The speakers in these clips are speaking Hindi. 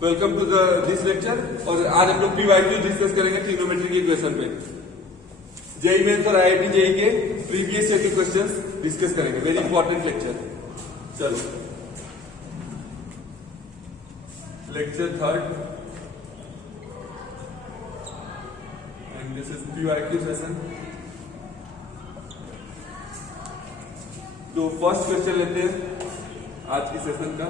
Welcome to this lecture. और आज हम लोग पीवाईक्यू डिस्कस करेंगे ट्रिग्नोमेट्री के क्वेश्चन पे। जेई मेंस और आईआईटी जेई के प्रीवियस ईयर के क्वेश्चंस डिस्कस करेंगे। Very important lecture. चलो lecture third and this is PYQ session. तो फर्स्ट क्वेश्चन लेते हैं आज की सेशन का।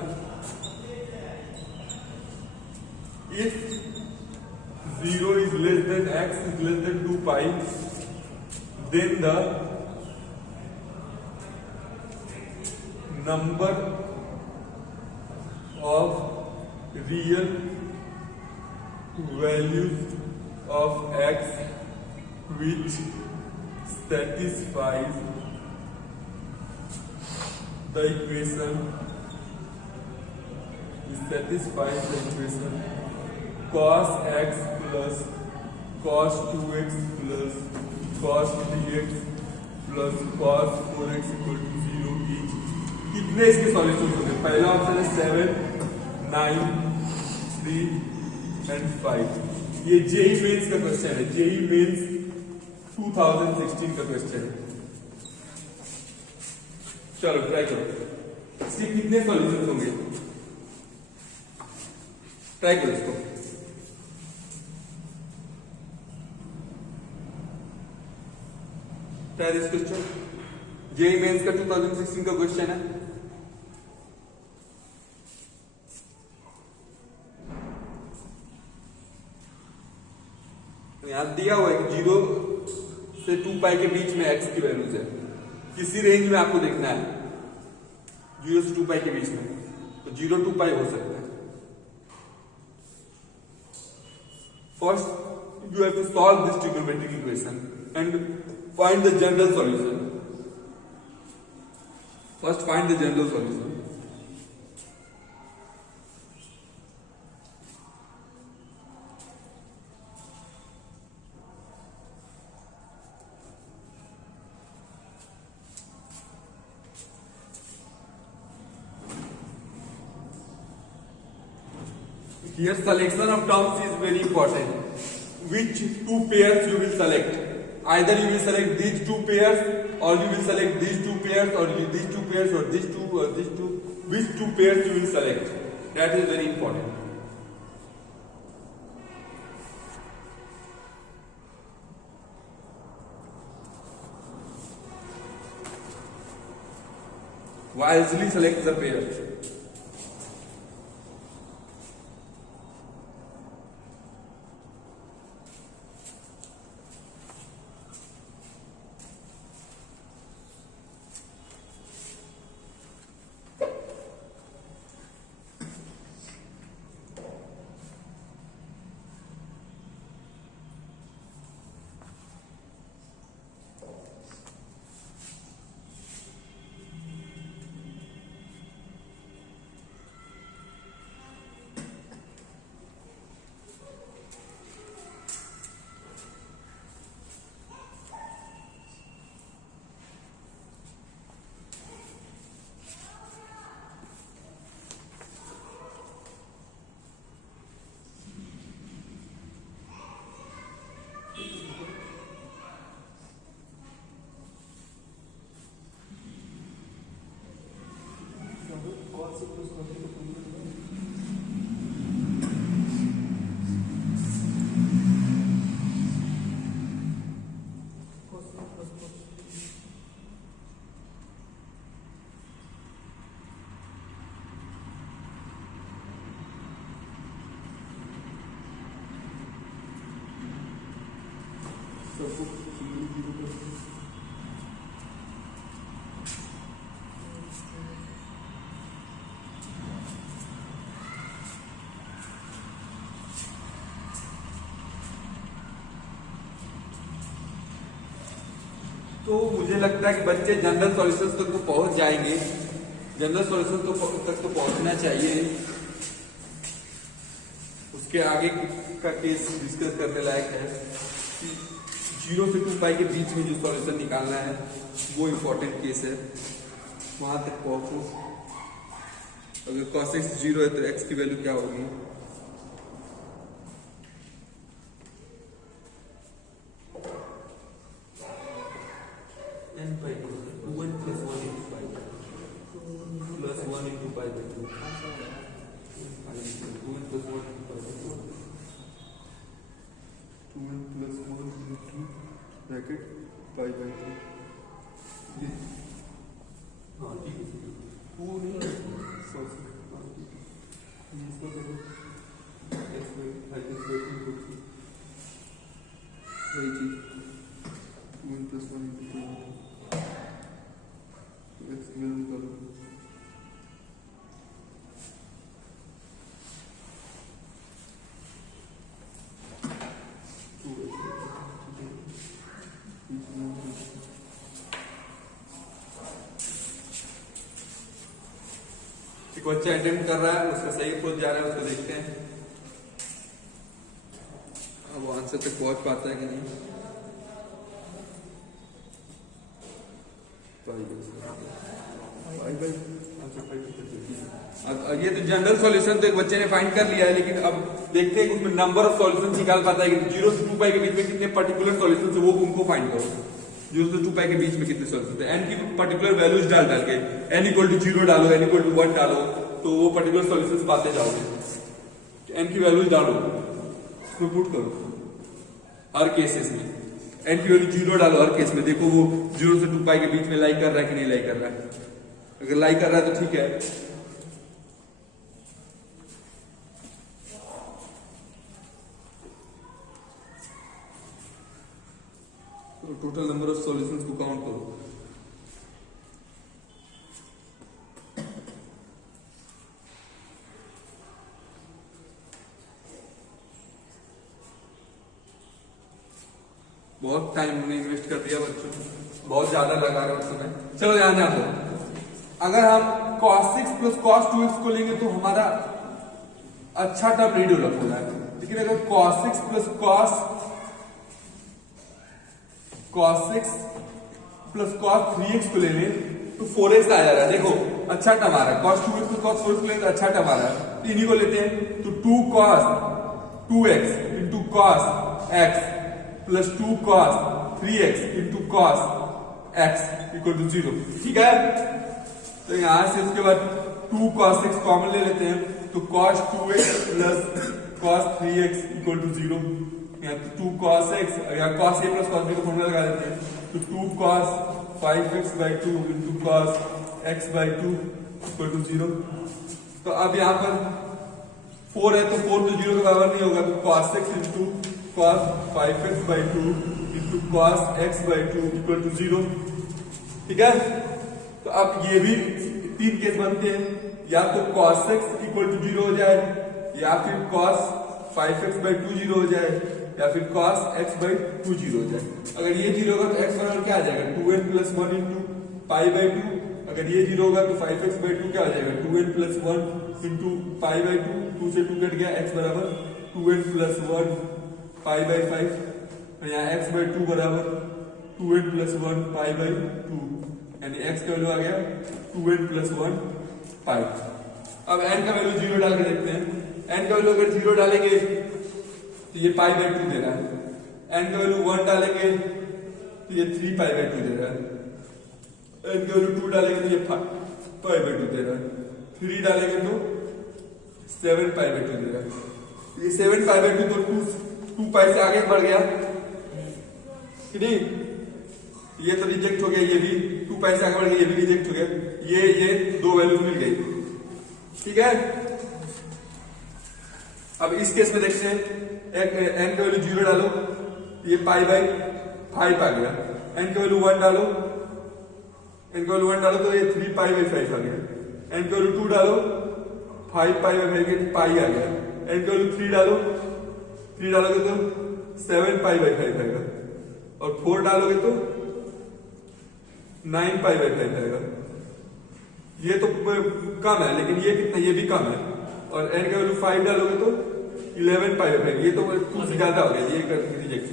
If 0 is less than x is less than 2 pi, then the number of real values of x which satisfies the equation cos x plus cos 2x plus cos 3x plus cos 4x equal to 0 की कितने इसके सॉल्यूशन होंगे? पहला ऑप्शन है 7, 9, 3 एंड 5। ये जेई मेंस का क्वेश्चन है। जेई मेंस 2016 का क्वेश्चन है। चलो ट्राई करो। इसके कितने सॉल्यूशन होंगे? ट्राई करो इसको। दिस क्वेश्चन जेई मेंस का 2016 का क्वेश्चन है। यहां दिया हुआ है कि 0 से 2 पाई के बीच में एक्स की वैल्यूज है। किसी रेंज में आपको देखना है 0 से 2 पाई के बीच में, तो 0 2 पाई हो सकता है। First you have to solve this trigonometric equation and find the general solution. First find the general solution. Here selection of terms is very important. Which two pairs you will select? Either you will select these two pairs, or you will select these two pairs, or these two pairs, or these two, or these two. Which two pairs you will select? That is very important. Wisely select the pair. तो मुझे लगता है कि बच्चे जनरल सॉल्यूशंस तक तो पहुंच जाएंगे। जनरल सॉल्यूशन तक तो पहुंचना चाहिए। उसके आगे का केस डिस्कस करने लायक है कि 0 से 2 पाई के बीच में जो सॉल्यूशन निकालना है वो इंपॉर्टेंट केस है। वहां तक पहुंचो। अगर cos x 0 है तो x की वैल्यू क्या होगी? Plus 1 into bracket pi by 2। हाँ ठीक है, टू नहीं इसको करो एक्स बाई वही चीज 2 प्लस 1 इंटू एक्स वैल्यू निकालो। एक बच्चा अटेम्प्ट कर रहा है, उसका सही अप्रोच जा रहा है, उसको देखते हैं अब वो आंसर तक पहुंच पाता है कि नहीं। अब ये तो जनरल सॉल्यूशन तो एक बच्चे ने फाइंड कर लिया है, लेकिन अब देखते हैं उसमें नंबर ऑफ सॉल्यूशन निकाल पाता है कि 0 से 2 पाई के बीच में कितने पर्टिकुलर सॉल्यूशन है, वो उनको फाइंड करो। 0 से 2 पाई के बीच में कितने सॉल्यूशन है, एन की पर्टिकुलर वैल्यूज डाल के n इक्वल टू 0 डालो, n इक्वल टू 1 डालो, तो वो पर्टिकुलर सॉल्यूशंस पाते जाओगे। n की वैल्यूज डालो, उसमें पुट करो हर केसेस में, n की वैल्यू 0 डालो हर केस में, देखो वो 0 से 2 पाई के बीच में लाई कर रहा है कि नहीं लाई कर रहा है। अगर लाई कर रहा है तो ठीक है। तो टोटल नंबर ऑफ सॉल्यूशंस को काउंट करो। बहुत टाइम हमने इन्वेस्ट कर दिया बच्चों, बहुत ज्यादा लगा रहे उस समय। चलो ध्यान दो, अगर हम cos 6 प्लस cos 2x को लेंगे तो हमारा अच्छा टर्म नहीं डेवलप हो रहा है, लेकिन अगर cos 6 plus cos 6 plus cos 3x को ले लें तो 4x आ जा रहा है। देखो अच्छा टर्म आ रहा है, cos 2x plus cos 4x को लें तो अच्छा टर्म आ रहा है, तो इन्हीं को लेते हैं। तो 2 cos 2x into cos x plus 2 cos 3x into cos x equal to 0। ठीक है, तो यहां से उसके बाद 2 cos x कॉमन ले लेते हैं, तो cos 2x plus cos 3x equal to 0। यहाँ 2 cos x या cos a plus cos b का फॉर्मूला लगा देते हैं, तो 2 cos 5x by 2 into cos x by 2 equal to 0। तो अब यहाँ पर 4 है तो 4 तो 0 के बराबर नहीं होगा, तो cos x into cos 5x by 2 into cos x by 2 equal to 0। ठीक है, तो अब ये भी 3 केस बनते हैं, या तो cos x इक्वल टू 0 हो जाए, या फिर cos 5x by 2 0 हो जाए, या फिर cos x by 2 0 हो जाए। अगर ये 0 होगा तो x बराबर क्या आ जाएगा 2n plus 1 into pi by 2। अगर ये 0 होगा तो 5x by 2 क्या हो जाएगा 2n plus 1 into pi by 2। 2 से 2 कट गया, x बराबर 2n प्लस 1 पाई बाई 5, और यहाँ x बाई 2 बराबर 2n प्लस 1 पाई बाई 2, यानी x का वैल्यू आ गया 2n प्लस 1 पाई। अब n का वैल्यू 0 डाल के देखते हैं, n का वैल्यू अगर 0 डालेंगे तो ये पाई बाई 2 दे रहा है, n का वैल्यू 1 डालेंगे तो ये 3 पाई बाई 2 दे रहा है, n का वैल्यू 2 डालेंगे तो ये पाई बाई 2 दे रहा है, 3 डालेंगे तो 7 पाई बाई 2 दे रहा है। ये 7 पाई बाई 2 तो 2 पाई से आगे बढ़ गया कि नहीं, ये तो रिजेक्ट हो गया, ये भी 2 पाई से आगे बढ़ गया, ये भी रिजेक्ट हो गया, ये 2 वैल्यू मिल गई। ठीक है, अब इस केस में देखते हैं, एक n का वैल्यू 0 डालो, ये पाई बाई 5 आ गया, n का वैल्यू 1 डालो, n का वैल्यू 1 डालो तो ये 3 पाई बाई 5 आ गया, n का वैल्यू 2 डालो 5 पाई बाई 5 के पाई आ गया, n का वैल्यू 3 डालोगे तो 7 पाई बाई 5 आएगा, और 4 डालोगे तो 9 पाई बाई 5 आएगा। ये तो कम है, लेकिन ये कितना, ये भी कम है, और n का वैल्यू 5 डालोगे तो 11 पाई बाई 5, ये तो कुछ ज्यादा हो गया, ये कर रिजेक्ट।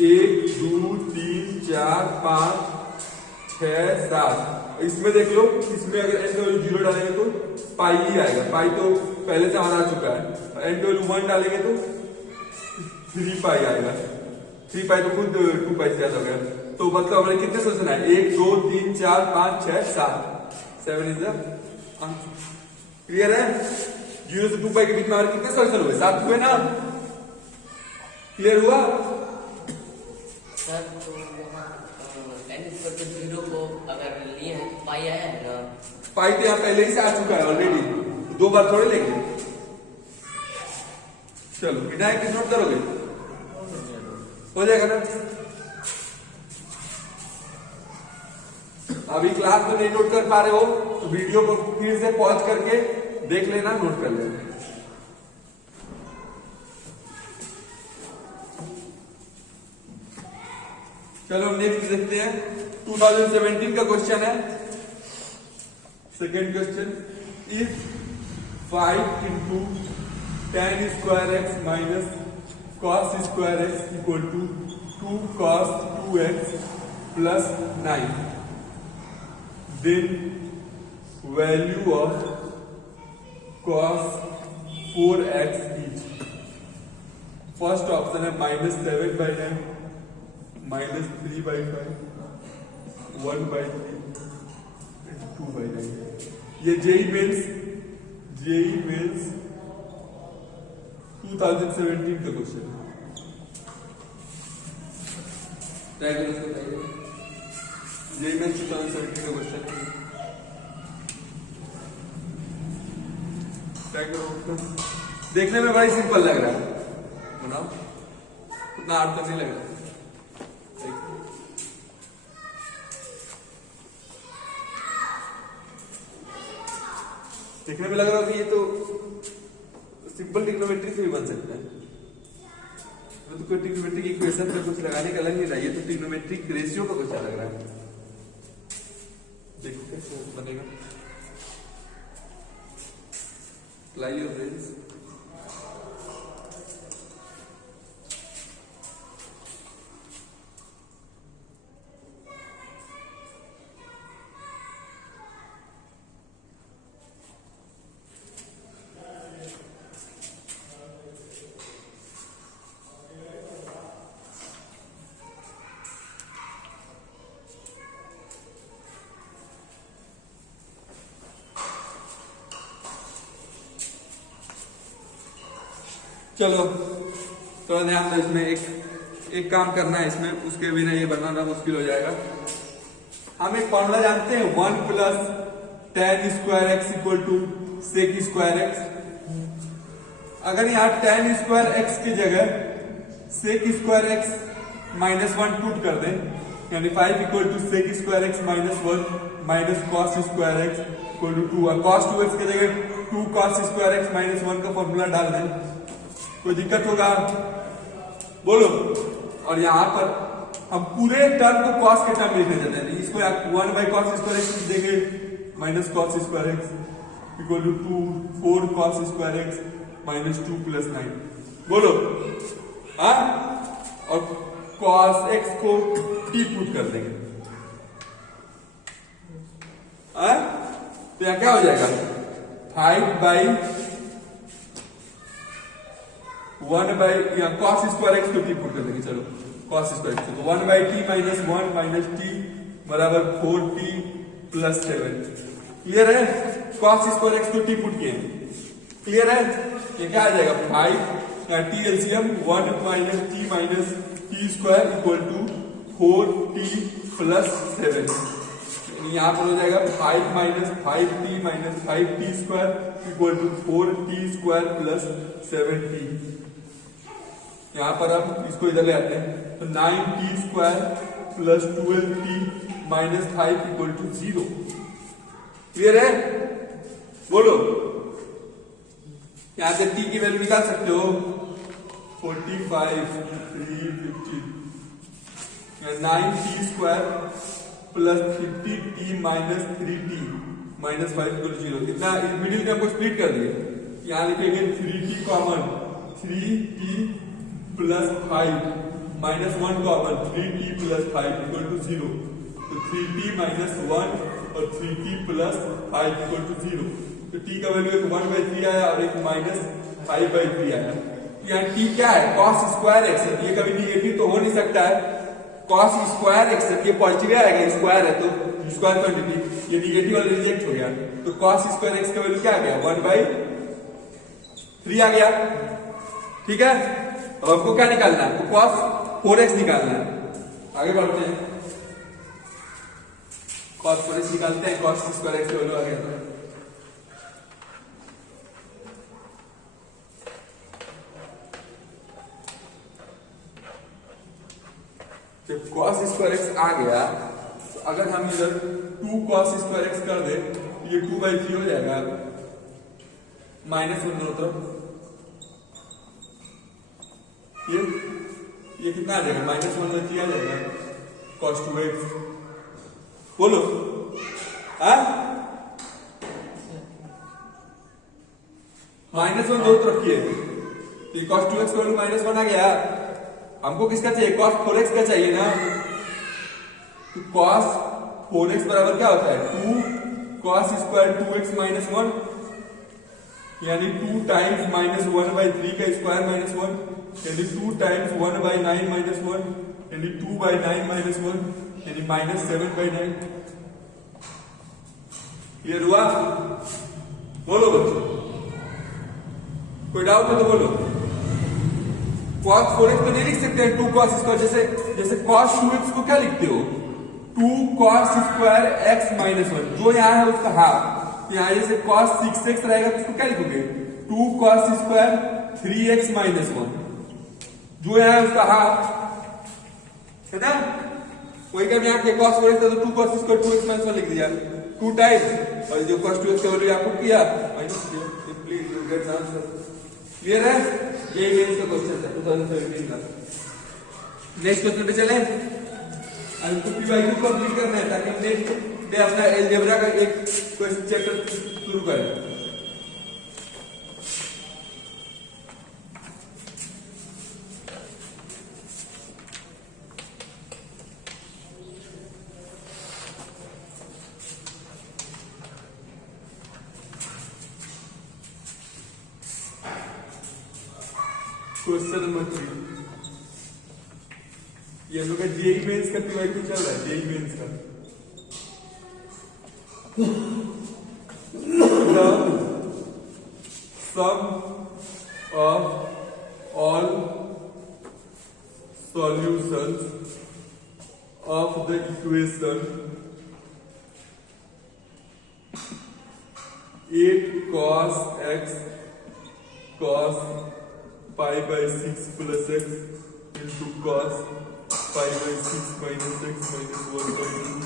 1 2 3 4 5 6 7, इसमें देख लो, इसमें अगर n का वैल्यू 0 डालेंगे तो पाई ही आएगा, पाई तो पहले से हमारा आ चुका है, और n का वैल्यू 1 डालेंगे तो 3 पाई आएगा, 3 पाई तो खुद 2 पाई से ज्यादा हो गया। तो मतलब हमारे कितने सोल्यूशन है, 1 2 3 4 5 6 7, 7 इज द आंसर। क्लियर है, 0 से 2 पाई के बीच में हमारे कितने सोल्यूशन हुए, 7 हुए ना, क्लियर हुआ। सर तो यहाँ tan इक्वल टू 0 को अगर लिए हैं तो पाई आया है ना। पाई तो यहाँ पहले ही से आ चुका है ऑलरेडी, 2 बार थोड़े लेंगे। चलो विनायक किस नोट करोगे, हो जाएगा ना। अभी क्लास में नहीं नोट कर पा रहे हो तो वीडियो को फिर से पॉज करके देख लेना, नोट कर लेना। चलो नेक्स्ट देखते हैं, 2017 का क्वेश्चन है। Second question, if 5 into tan square x minus cos square x equal to 2 cos 2x plus 9, then value of cos 4x is. First option है -7/9, -3/5, 1/3, 2/9। ये जेई मेंस 2017 का क्वेश्चन है। जेई मेंस 2017 का क्वेश्चन है। देखने में बड़ा सिंपल लग रहा है, बनाओ, उतना हार्ड तो नहीं लग रहा। देखने में लग रहा है कि ये तो सिंपल ट्रिग्नोमेट्री से भी बन सकता है। तो कोई ट्रिग्नोमेट्रिक इक्वेशन पे कुछ लगाने का लग नहीं रहा, ये तो ट्रिग्नोमेट्रिक रेशियो का क्वेश्चन लग रहा है। देखो कैसे बनेगा, अप्लाई योर ब्रेन्स। चलो थोड़ा ध्यान दो, इसमें एक काम करना है, इसमें उसके बिना ये बनाना मुश्किल हो जाएगा। हम एक फॉर्मूला जानते हैं, 1 plus tan square x equal to sec square x. अगर यहाँ tan स्क्वायर एक्स की जगह सेक स्क्वायर एक्स -1 पुट कर दें, यानी 5 equal to sec square x -1 minus cos square x equal to 2, और कॉस 2x की जगह 2 कॉस स्क्वायर एक्स -1 का फॉर्मूला डाल दें, कोई दिक्कत होगा बोलो। और यहां पर हम पूरे टर्म को कॉस के टर्म लिखने जाते हैं, इसको 1/cos स्क्वायर एक्स देंगे minus cos square x equal to 2 4 cos square x -2 plus 9, बोलो। हाँ, और cos x को t पुट कर देंगे। हाँ, तो यहां क्या हो जाएगा, 5/1 cos स्क्वायर एक्स को t पुट कर देंगे। चलो cos स्क्वायर एक्स, तो 1/t माइनस 1 माइनस t बराबर 4t प्लस 7। क्लियर है, cos स्क्वायर एक्स को t पुट किए, क्लियर है। ये क्या आ जाएगा, 5 या t LCM 1 minus t minus t square equal to 4t plus 7। यहां पर हो जाएगा 5 minus 5t minus 5t square equal to 4t square plus 7t। यहां पर अब इसको इधर ले आते हैं, तो 9t square plus 12t minus 5 equal to 0। Clear है, बोलो। यहां से t की वैल्यू निकाल सकते हो, 45 350, 9t square plus 50t minus 3t minus 5 equal to 0। कितना, मिडिल में हमको स्प्लिट कर दिए, यहां लिखेंगे 3t common, 3t plus 5 minus 1 common, 3t plus 5 equal to 0। तो 3t माइनस 1 और 3t प्लस 5 इक्वल टू 0। तो t का वैल्यू एक 1/3 आया और एक माइनस 5/3 आया। यहाँ t क्या है, cos स्क्वायर एक्स है, ये कभी निगेटिव तो हो नहीं सकता है। cos स्क्वायर एक्स है, ये पॉजिटिव आएगा, स्क्वायर है तो स्क्वायर क्वांटिटी, ये निगेटिव वाला रिजेक्ट हो गया। तो cos स्क्वायर एक्स का वैल्यू क्या आ गया, 1/3 आ गया। ठीक है, अब हमको क्या निकालना है, cos 4x निकालना है। आगे बढ़ते हैं, cos 4x निकालते हैं, cos स्क्वायर x वैल्यू आ गया तो जब cos स्क्वायर x आ गया तो अगर हम इधर 2 cos स्क्वायर x कर दे तो ये 2/3 हो जाएगा, -1 दोनों तरफ, ये कितना आ जाएगा, -1/3 आ जाएगा cos 2x। बोलो -1 दो तरफ किए तो cos 2x का वैल्यू -1 आ गया। हमको किसका चाहिए, cos 4x का चाहिए ना, तो cos 4x बराबर क्या होता है, 2 cos स्क्वायर 2x -1, यानी 2 टाइम्स -1/3 का स्क्वायर -1, यानी 2 टाइम्स 1/9 -1, यानी 2/9 -1, यानी -7/9। क्लियर हुआ? बोलो बच्चों, कोई डाउट है तो बोलो। cos 4x तो नहीं लिख सकते हैं 2 cos स्क्वायर, जैसे cos 2x को क्या लिखते हो, 2 cos स्क्वायर x -1, जो यहाँ है उसका हाफ। यहाँ जैसे cos 6x रहेगा तो उसको क्या लिखोगे, 2 cos स्क्वायर 3x -1, जो यहाँ है उसका हाफ, है ना। वही क्या यहाँ के cos 4x था तो 2 cos स्क्वायर 2x -1 लिख दिया 2 टाइम्स, और जो cos 2x का वैल्यू आपको किया माइनस किया, simply you get answer. Clear है? यही मेंस का क्वेश्चन था 2017 का। नेक्स्ट क्वेश्चन पे चलें। हमको पीवाईक्यू कंप्लीट करना है ताकि नेक्स्ट डे अपना अलजेब्रा का एक क्वेश्चन चैप्टर शुरू करें। क्वेश्चन नंबर 3, ये लोग जेई मेंस का पीवाईक्यू चल रहा है, जेई मेंस का। Sum of all solutions of the equation 8 cos x cos pi/6 plus x into cos pi/6 minus x minus 1/2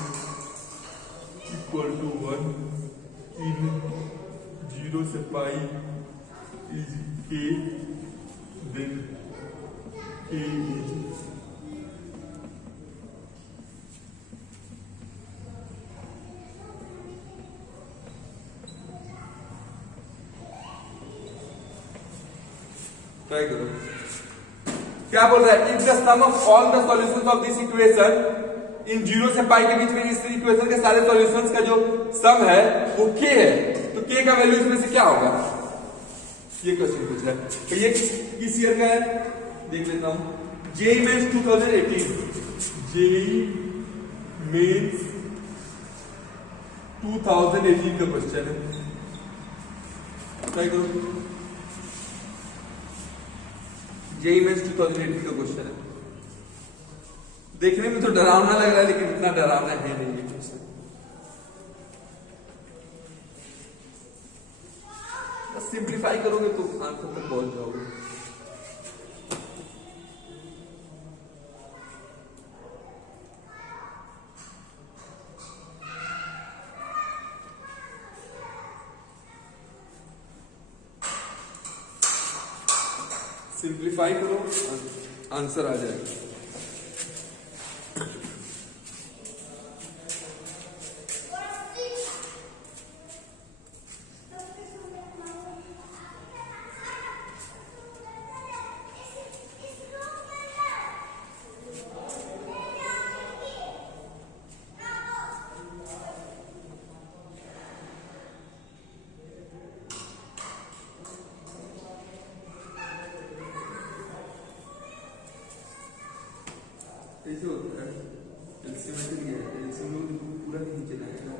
equal to 1 in 0 से pi is k, then k is try करो। क्या बोल रहा है, if the sum of all the solutions of this equation in 0 से पाई के बीच में इस इक्वेशन के सारे सॉल्यूशंस का जो सम है वो k है, तो k का वैल्यू इसमें से क्या होगा, ये क्वेश्चन पूछ रहा है। तो ये किस ईयर का है देख लेता हूं, जेईई मेंस 2018, जेईई मेंस 2018 का क्वेश्चन है। ट्राई करो, जेईई मेंस 2018 का क्वेश्चन है। देखने में तो डरावना लग रहा है लेकिन इतना डरावना है नहीं ये क्वेश्चन। बस सिंप्लीफाई करोगे तो आंसर तक पहुंच जाओगे। सिंप्लीफाई करो आंसर आ जाएगा। कैसे होता है एलसीएम में नहीं है, एलसीएम में पूरा नहीं चलाएगा।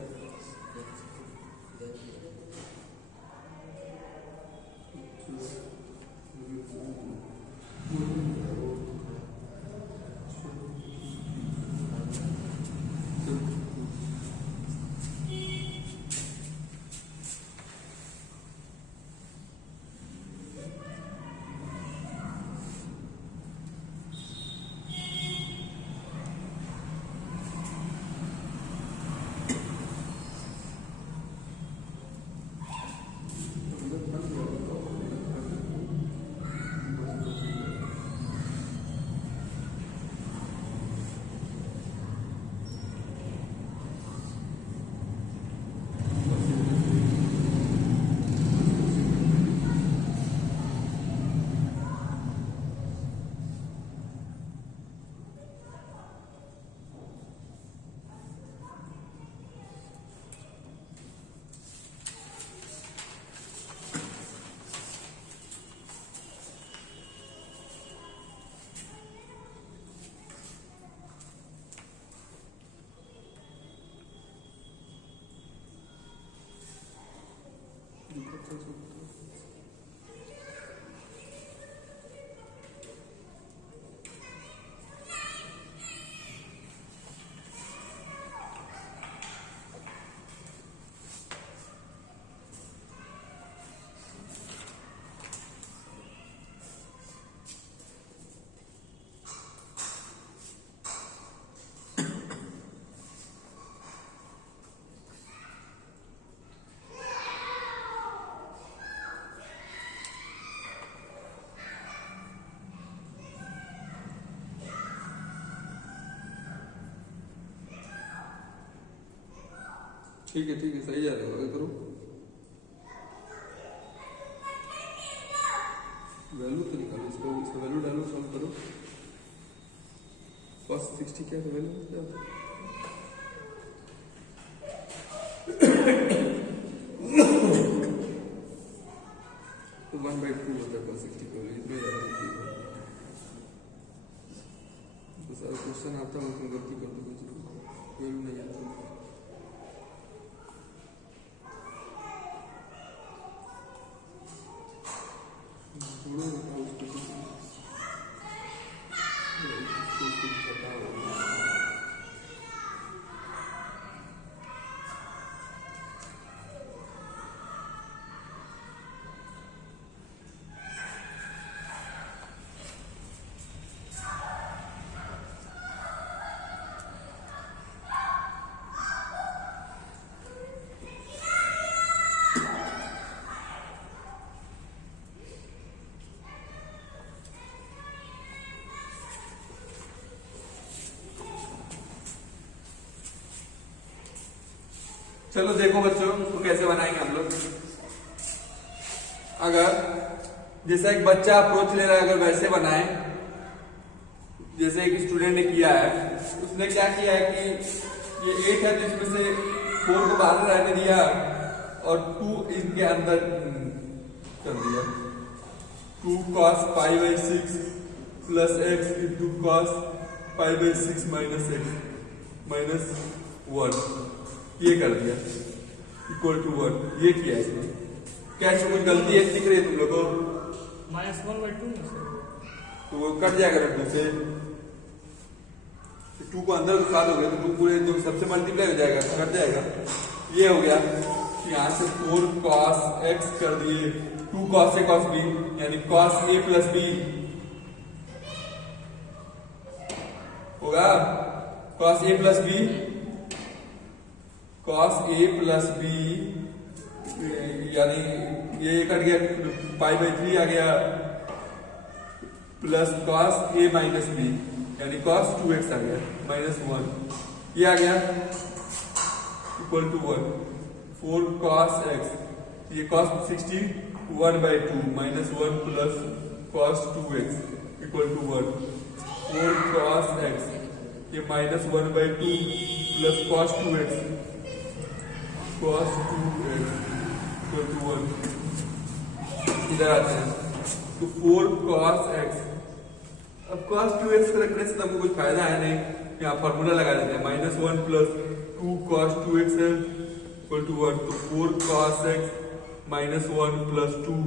ठीक है सही जा रहा है, करो वैल्यू तो निकालो इसका वैल्यू डालो, सॉल्व करो। cos 60 क्या है वैल्यू क्या होता है? तो 1/2 होता है cos 60 का वैल्यू, इतना याद रखिएगा। तो सारा क्वेश्चन आता है उसमें गलती कर दो, कुछ वैल्यू नहीं आता। थोड़ा बताओ उसको कुछ बताओ। चलो देखो बच्चों, उसको कैसे बनाएंगे हम लोग। अगर जैसे एक बच्चा अप्रोच ले रहा है, अगर वैसे बनाए जैसे एक स्टूडेंट ने किया है, उसने क्या किया है कि ये 8 है तो इसमें से 4 को बाहर रहने दिया और 2 इनके अंदर कर दिया। 2 cos π/6 plus x into cos π/6 minus x minus 1 ये कर दिया इक्वल टू 1। ये किया इसने, क्या इसमें कुछ गलती है दिख रही है तुम लोगों को? -1/2 तो वो कट जाएगा ना 2 से, 2 को अंदर घुसा दोगे तो 2 पूरे 2 सबसे मल्टीप्लाई हो जाएगा, कट जाएगा। ये हो गया। यहाँ से 4 cos x कर दिए, 2 cos a cos b यानी cos a प्लस b होगा। cos a plus b cos a plus b यानी ये कट गया, π/3 आ गया, plus cos a minus b यानी cos 2x आ गया माइनस 1 ये आ गया इक्वल टू 1। 4 cos x ये cos 60 1/2 minus 1 plus cos 2x equal to 1। 4 cos x ये minus 1/2 plus cos 2x cos 2x equal to 1। इधर आते हैं तो 4 cos x, अब cos 2x रखने से हमको कुछ फायदा है नहीं, यहाँ फॉर्मूला लगा देते हैं। -1 प्लस 2 cos 2x है इक्वल टू 1। तो 4 cos x minus 1 plus 2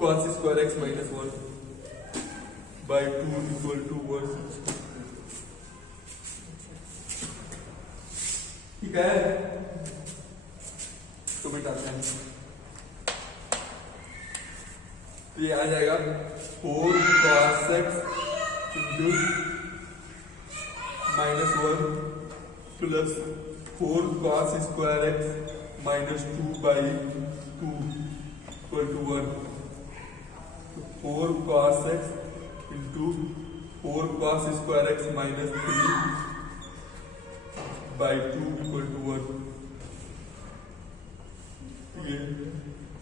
cos square x minus 1/2 equal to 1। ठीक है, तो मिटाते हैं। तो ये आ जाएगा 4 cos x into -1 plus 4 cos square x minus 2/2 equal to 1। 4 cos x into 4 cos square x minus 3/2 equal to 1। ये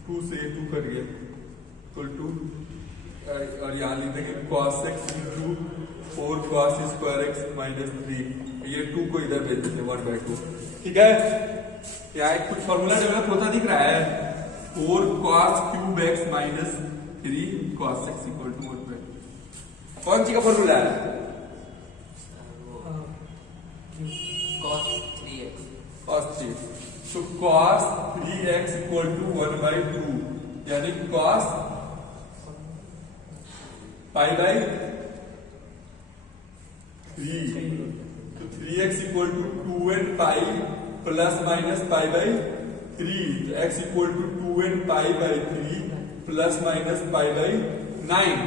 2 से 2 कट गया इक्वल टू, और यहाँ लिख देंगे cos x into 4 cos square x minus 3। ये 2 को इधर भेज देते 1/2। ठीक है, यहाँ एक कुछ फॉर्मूला डेवलप होता दिख रहा है। 4 cos cube x minus 3 cos x equal to 1/2। कौन सी का फॉर्मूला है? cos 3x। cos 3। तो cos 3x इक्वल टू 1/2 यानी cos π/3। तो 3x equal to 2n pi plus minus π/3। तो x equal to 2n π/3 plus minus π/9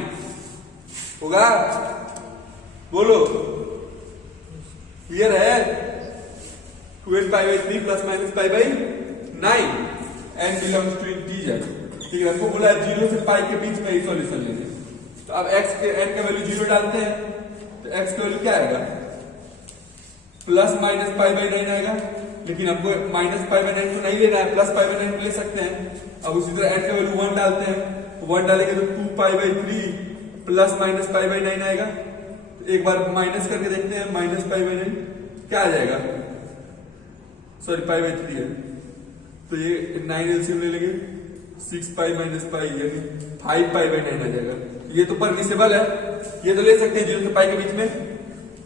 होगा। बोलो, क्लियर है? 2n π/3 plus minus π/9 n belongs to integer. ठीक है, हमको बोला 0 से पाई के बीच में ही सॉल्यूशन लेंगे। तो अब x के n का वैल्यू 0 डालते हैं तो x का वैल्यू क्या आएगा? प्लस माइनस π/9 आएगा। लेकिन हमको -5/9 तो नहीं लेना है, +5/9 ले सकते हैं। अब उसी तरह n का वैल्यू 1 डालते हैं, तो 1 डालेंगे तो 2π/3 प्लस -π/9 आएगा। तो एक बार माइनस करके देखते हैं, -π/9 क्या आ जाएगा, सॉरी π/3 है, तो ये 9 एलसीएम ले लेंगे, 6π - π यानी 5π/9 आ जाएगा। ये तो परमिसेबल है, ये तो ले सकते हैं 0 से पाई के बीच में।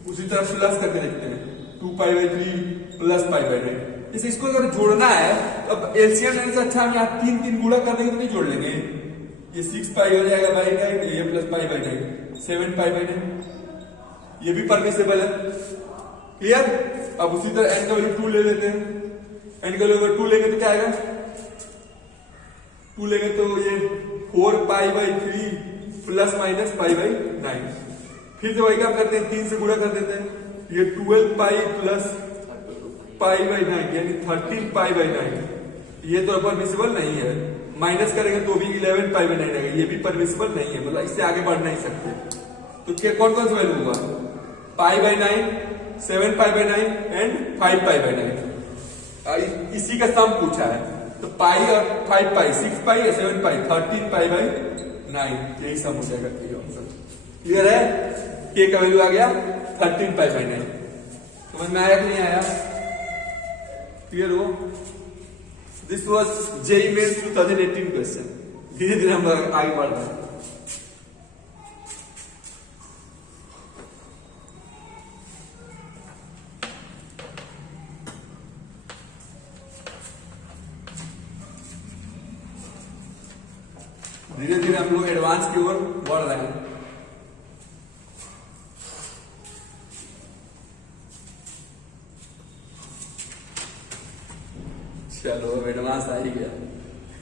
उसी तरह प्लस करके देखते हैं, 2π/3 प्लस π/9। इसे इसको अगर जोड़ना है तो अब एलसीएम लेने से अच्छा हम यहाँ 3 गुणा कर देंगे तो नहीं जोड़ लेंगे। ये 6π हो जाएगा बाई 9, ये प्लस π/9 7π/9, ये भी परमिसेबल है। क्लियर। अब उसी तरह n का वैल्यू 2 ले लेते हैं, n का वैल्यू 2 लेंगे तो क्या आएगा, 2 लेंगे तो ये 4π/3 प्लस माइनस π/9। फिर से वही काम करते हैं, 3 से गुणा कर देते हैं, ये 12π प्लस π/9 यानी 13π/9। ये तो परमिसिबल नहीं है, माइनस करेंगे तो भी 11π/9 आएगा, ये भी परमिसिबल नहीं है, मतलब इससे आगे बढ़ नहीं सकते। तो क्या कौन कौन सा वैल्यू हुआ, π/9, 7π/9 एंड 5π/9। इसी का सम पूछा है, तो पाई और 5π, 6π या 7π, 13π/9, यही सम हो जाएगा। क्लियर है, के का वैल्यू आ गया 13π/9। समझ में आया कि नहीं आया, क्लियर हो। This was JEE mains 2018 question. धीरे धीरे हम आगे बढ़ रहे हैं। धीरे धीरे हम लोग एडवांस की ओर बढ़ रहे हैं। चलो अब एडवांस आ ही गया,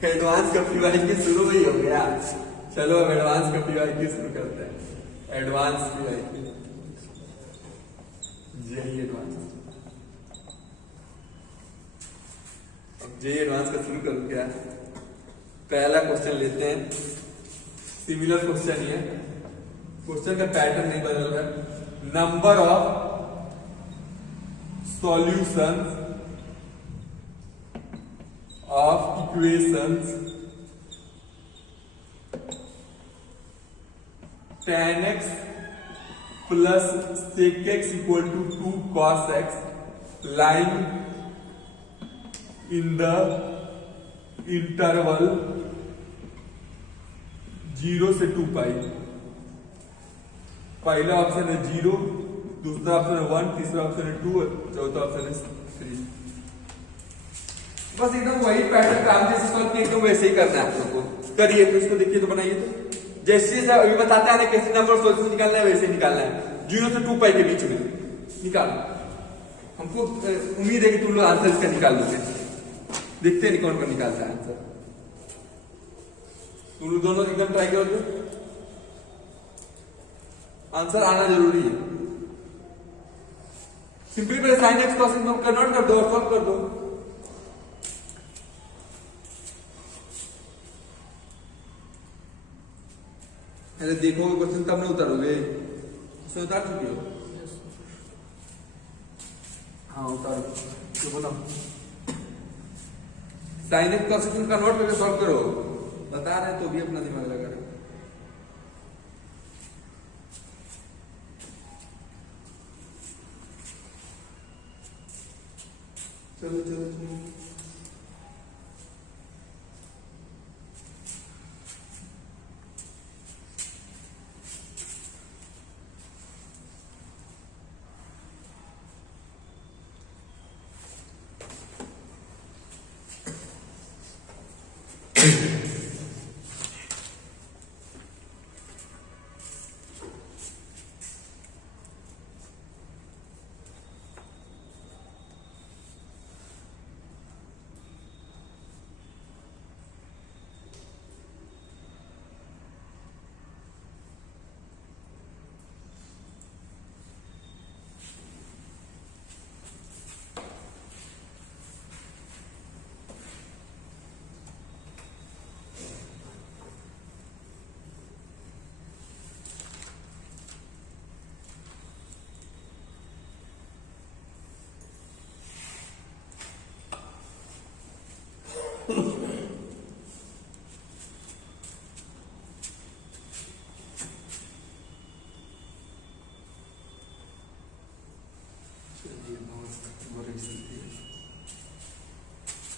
एडवांस का पीवाईक्यू शुरू ही हो गया। चलो अब एडवांस का पीवाईक्यू शुरू करते हैं। Advance PYQ, JEE advance. अब जेईई एडवांस का शुरू करूं क्या, पहला क्वेश्चन लेते हैं, सिमिलर क्वेश्चन ही है, क्वेश्चन का पैटर्न नहीं बदल रहा है। Number of solutions of equations tan x प्लस sec x equal to 2 cos x lying in the interval 0 से 2π। पहला ऑप्शन है 0, दूसरा ऑप्शन है 1, तीसरा ऑप्शन है 2, चौथा ऑप्शन है 3। बस एकदम वही पैटर्न काम जैसे सॉल्व किए एकदम वैसे ही करना है आप लोगों को। करिए तो इसको, देखिए तो बनाइए तो, जैसे अभी बताते हैं कैसे नंबर सॉल्यूशन निकालना है वैसे निकालना है। 0 से 2π के बीच में निकालो। हमको उम्मीद है कि तुम लोग आंसर इसका निकाल दोगे। देखते हैं कौन कौन निकालता है आंसर। तुम लोग दोनों एकदम ट्राई करो, आंसर आना जरूरी है। सिंपली पहले sine x cos x convert कर दो और सॉल्व कर दो। पहले देखोगे क्वेश्चन तब नहीं उतारोगे, उसमें उतार चुके हो। हाँ उतारो, तो बताओ sine x cos x convert करके सॉल्व करो। बता रहे तो भी अपना दिमाग लगा रहे। चलो चलो चलो,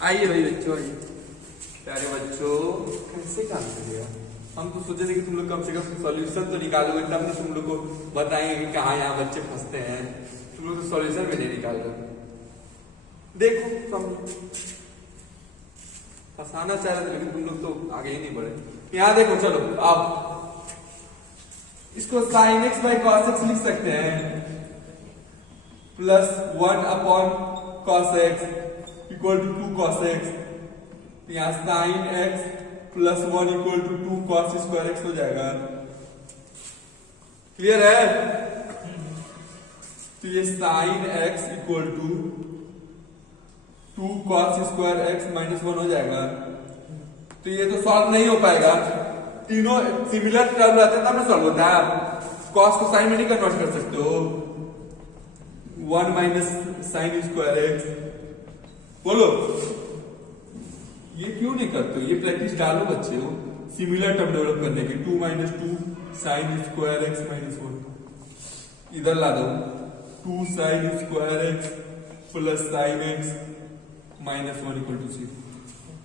आइए भाई बच्चों, आइए प्यारे बच्चों, कैसे काम करेगा? हम तो सोचे थे कि तुम लोग कम से कम सॉल्यूशन तो निकालोगे, तब ना तुम लोग को बताएंगे कि कहाँ यहाँ बच्चे फंसते हैं। तुम लोग तो सॉल्यूशन भी नहीं निकाल रहे। देखो समझो, फंसाना चाह रहे थे लेकिन तुम लोग तो आगे ही नहीं बढ़े। यहाँ देखो, चलो आप इसको sin x by cos x लिख सकते हैं, plus 1 upon cos x equal to 2 cos x। यहाँ sin x plus 1 equal to 2 cos square x हो जाएगा। क्लियर है? तो ये sin x equal to 2 cos square x minus 1 हो जाएगा। तो ये तो सॉल्व नहीं हो पाएगा, तीनों सिमिलर टर्म रहते हैं तब ना सॉल्व होता है। cos को sin में नहीं कन्वर्ट कर सकते हो। 1 माइनस sin स्क्वायर x, बोलो ये क्यों नहीं करते हो? ये प्रैक्टिस डालो बच्चे हो, सिमिलर टर्म डेवलप करने की। 2 minus 2 sin square x minus 1 इधर ला दो। 2 sin square x plus sin x minus 1 equal to 0।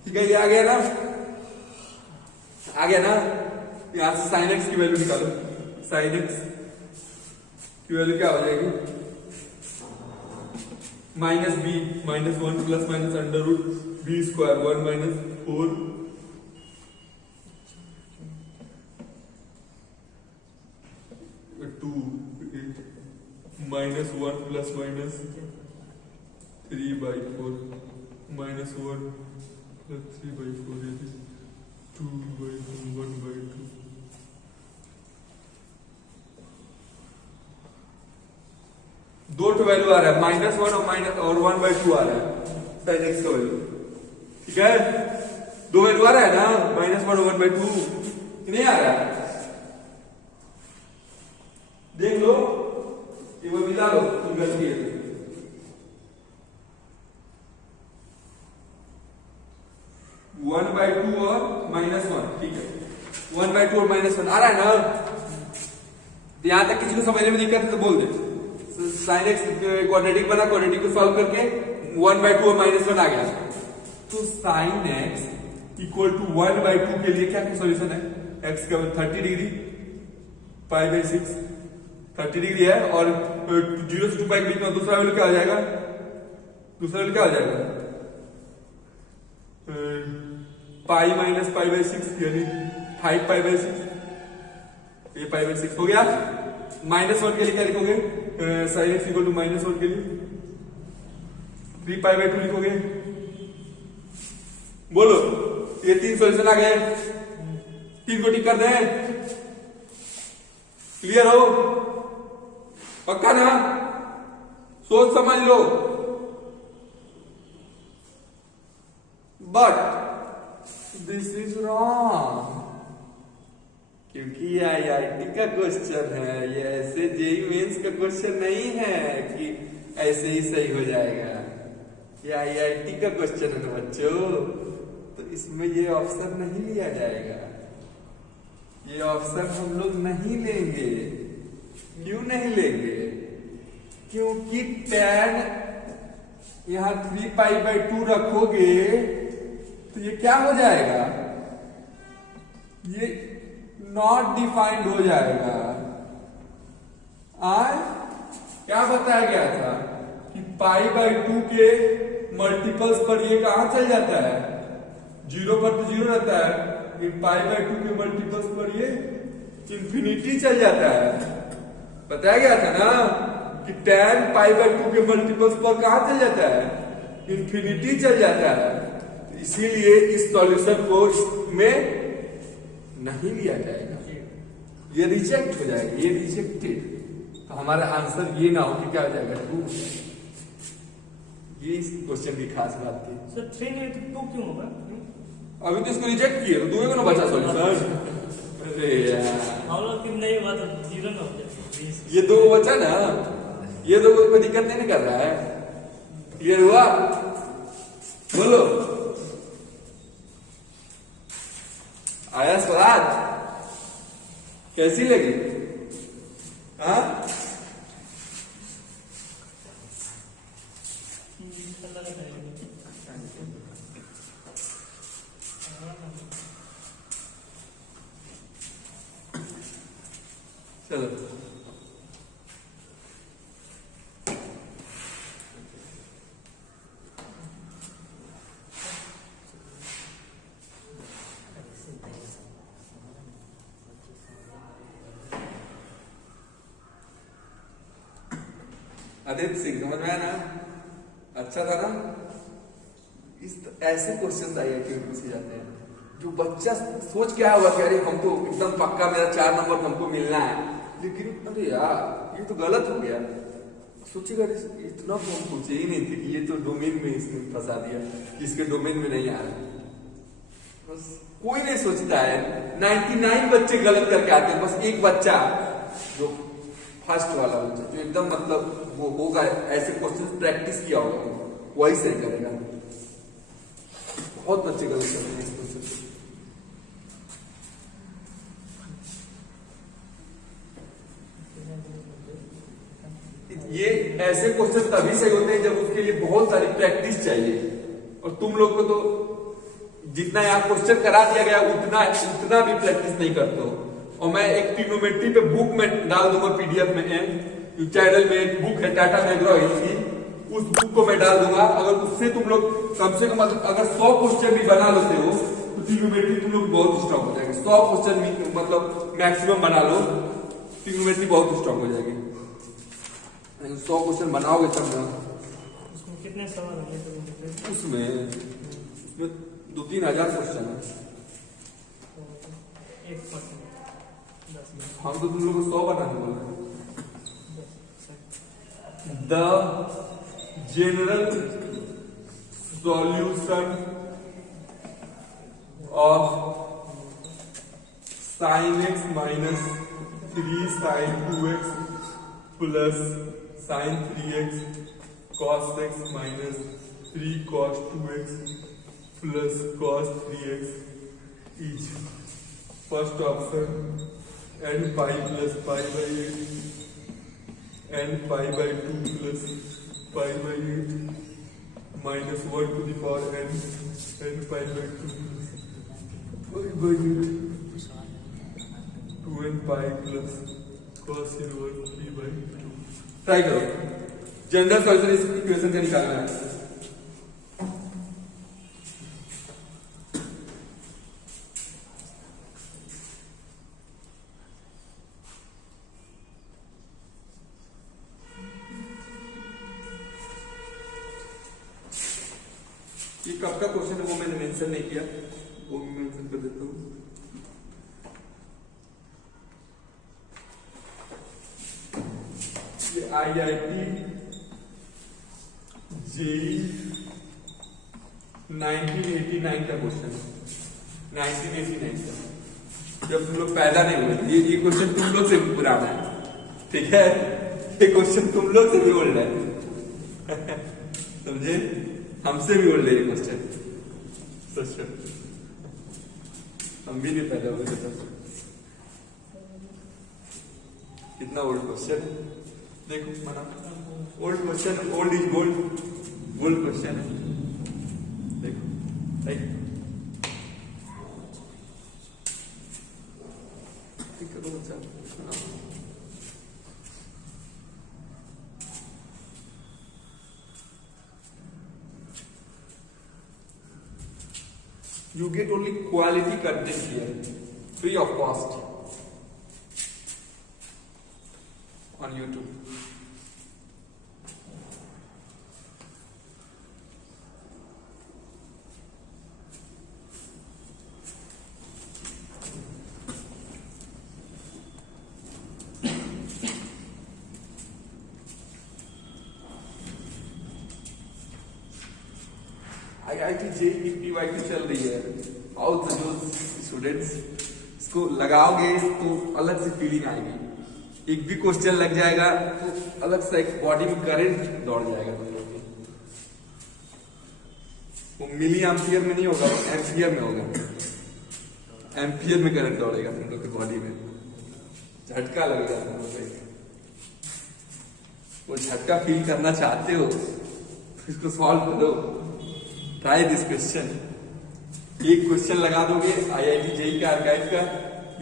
ठीक है, ये आ गया ना? आ गया ना? यहां से sin x की वैल्यू निकालो। sin x की वैल्यू क्या हो जाएगी? Minus b minus 1 plus minus under root b square 1 minus 4 2 minus 1 plus minus 3 by 4 minus 1 plus 3 by 4 यदि 2 बाई 2 1 बाई 2। दो तो वैल्यू आ रहा है, माइनस 1 और माइनस और 1 बाई 2 आ रहा है sin x का वैल्यू। ठीक है, दो वैल्यू आ रहा है ना, माइनस 1 और 1 बाई 2 नहीं आ रहा है? देख लो, ये वो मिला लो, तुम गलती है। 1 बाई 2 और माइनस 1, ठीक है, 1 बाई 2 और माइनस 1 आ रहा है ना? यहां तक किसी को समझने में दिक्कत है तो बोल दे। sin x क्वाड्रेटिक बना, क्वाड्रेटिक को सॉल्व करके 1 बाई 2 और माइनस 1 आ गया। तो sin x equal to 1 by 2 के लिए क्या सोल्यूशन है? x का 30 डिग्री पाई बाई 6 30 डिग्री है, और 0 से 2 पाई के बीच में दूसरा वैल्यू क्या हो जाएगा? दूसरा वैल्यू क्या हो जाएगा? पाई माइनस पाई बाई 6 यानी 5 पाई बाई 6। ये पाई बाई 6 हो गया। माइनस 1 के लिए क्या लिखोगे? sin x equal to minus 1 के लिए 3 पाई बाई 2 लिखोगे। बोलो, ये 3 सॉल्यूशन आ गए, 3 को टिक कर दें। क्लियर हो? पक्का ना? सोच समझ लो। बट दिस इज रॉन्ग, क्योंकि ये IIT का क्वेश्चन है, ये ऐसे जेईई मेंस का क्वेश्चन नहीं है कि ऐसे ही सही हो जाएगा। ये IIT का क्वेश्चन है ना बच्चों, तो इसमें ये ऑप्शन नहीं लिया जाएगा। ये ऑप्शन हम लोग नहीं लेंगे। क्यों नहीं लेंगे? क्योंकि tan यहां 3 पाई बाई 2 रखोगे तो ये क्या हो जाएगा? ये नॉट डिफाइंड हो जाएगा। क्या बताया गया था कि पाई बाई 2 के मल्टीपल्स पर ये कहां चल जाता है? 0 पर तो 0 रहता है, ये पाई बाई 2 के मल्टीपल्स पर ये इंफिनिटी चल जाता है। बताया गया था ना कि tan पाई बाई 2 के मल्टीपल्स पर कहां चल जाता है? इंफिनिटी चल जाता है। इसीलिए इस सॉल्यूशन को इसमें नहीं लिया जाएगा, ये रिजेक्ट हो जाएगा, ये रिजेक्टेड। तो हमारा आंसर ये ना हो कि क्या हो जाएगा? 2। ये इस क्वेश्चन की खास बात थी। सर 3 नहीं तो 2 क्यों होगा? अभी तो इसको रिजेक्ट किए, तो 2 को ना बचा सॉल्यूशन। अरे यार, हम लोग 3 नहीं हुआ तो 0 ना हो जाए। ये 2 बचा ना, ये 2 को कोई दिक्कत नहीं कर रहा है। क्लियर हुआ? बोलो, आया स्वाद? कैसी लगी? हाँ, अल्लाह ने करेगा। चलो आदित्य सिंह समझ में आया ना? अच्छा था ना? ऐसे क्वेश्चन आईआईटी में पूछे जाते हैं जो बच्चा सोच क्या होगा कि अरे हम तो एकदम पक्का मेरा 4 नंबर हमको मिलना है, लेकिन अरे यार ये तो गलत हो गया। सोचेगा इतना तो हम सोचे ही नहीं थे कि ये तो डोमेन में इसने फंसा दिया, इसके डोमेन में नहीं आ रहा। बस कोई नहीं सोचता है, 99 बच्चे गलत करके आते हैं, बस एक बच्चा जो फर्स्ट वाला बच्चा जो एकदम मतलब वो होगा ऐसे क्वेश्चन प्रैक्टिस किया होगा वही सही करेगा। बहुत बच्चे गलत करते हैं इस क्वेश्चन। ये ऐसे क्वेश्चन तभी सही होते हैं जब उसके लिए बहुत सारी प्रैक्टिस चाहिए, और तुम लोग को तो जितना यहाँ क्वेश्चन करा दिया गया उतना भी प्रैक्टिस नहीं करते हो। और मैं एक ट्रिग्नोमेट्री पे बुक में डाल दूंगा पीडीएफ में, चैनल में एक बुक है टाटा मैग्रो की, उस बुक को मैं डाल दूंगा। अगर उससे तुम लोग कम से कम अगर 100 क्वेश्चन भी बना लेते हो तो ट्रिग्नोमेट्री तुम लोग बहुत स्ट्रॉन्ग हो जाएगी। 100 क्वेश्चन मतलब मैक्सिमम बना लो, ट्रिग्नोमेट्री बहुत स्ट्रॉन्ग हो जाएगी। 100 क्वेश्चन बनाओगे तब ना। उसमें कितने सवाल होंगे? उसमें 2-3 हजार क्वेश्चन है। 1% 10 हम तो तुम लोग को 100 बनाने बोल रहे हैं। The general solution of sin x minus 3 sin 2x plus sin 3x cos x minus 3 cos 2x plus cos 3x is first option n pi plus pi by 8 n pi by 2 plus pi by 8 minus 1 to the power n pi by 2 pi by 8 2n pi plus cos inverse 3 by 2। Try करो, जनरल सॉल्यूशन इस इक्वेशन का निकालना है। ये कब का क्वेश्चन है वो मैंने मेंशन नहीं किया, वो भी मेंशन कर देता हूँ। ये IIT JEE 1989 का क्वेश्चन है, 1989 का, जब तुम लोग पैदा नहीं हुए। ये क्वेश्चन तुम लोग से भी पुराना है, ठीक है? ये क्वेश्चन तुम लोग से भी ओल्ड है समझे? हमसे भी ओल्ड है ये क्वेश्चन। हम भी नहीं पैदा हुए थे। कितना ओल्ड क्वेश्चन है देखो, मना old question, old is gold, gold question है। देखो राइट, ठीक है बच्चा। You get only quality content here, free of cost on YouTube. IIT JEE PYQ चल रही है, और जो स्टूडेंट्स इसको लगाओगे तो अलग से फीलिंग आएगी। एक भी क्वेश्चन लग जाएगा तो अलग से एक बॉडी में करंट दौड़ जाएगा तुम लोग के। वो मिली एम्पियर में नहीं होगा, एम्पियर में होगा। एम्पियर में करंट दौड़ेगा तुम लोग के बॉडी में, झटका लगेगा तुम लोग को। वो झटका फील करना चाहते हो तो इसको सॉल्व करो, ट्राई दिस क्वेश्चन। एक क्वेश्चन लगा दोगे IIT JEE का आर्काइव का,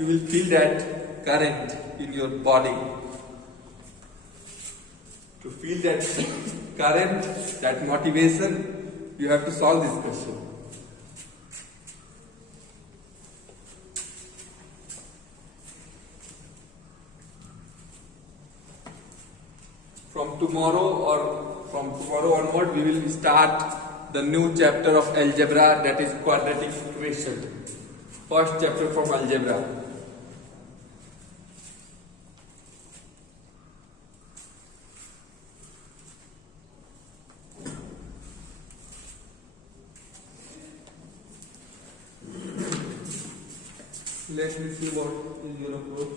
you will feel that current in your body. To feel that current, that motivation, you have to solve this question. From tomorrow onward, we will start the new chapter of algebra, that is quadratic equation. First chapter from algebra. Let me see what is your approach.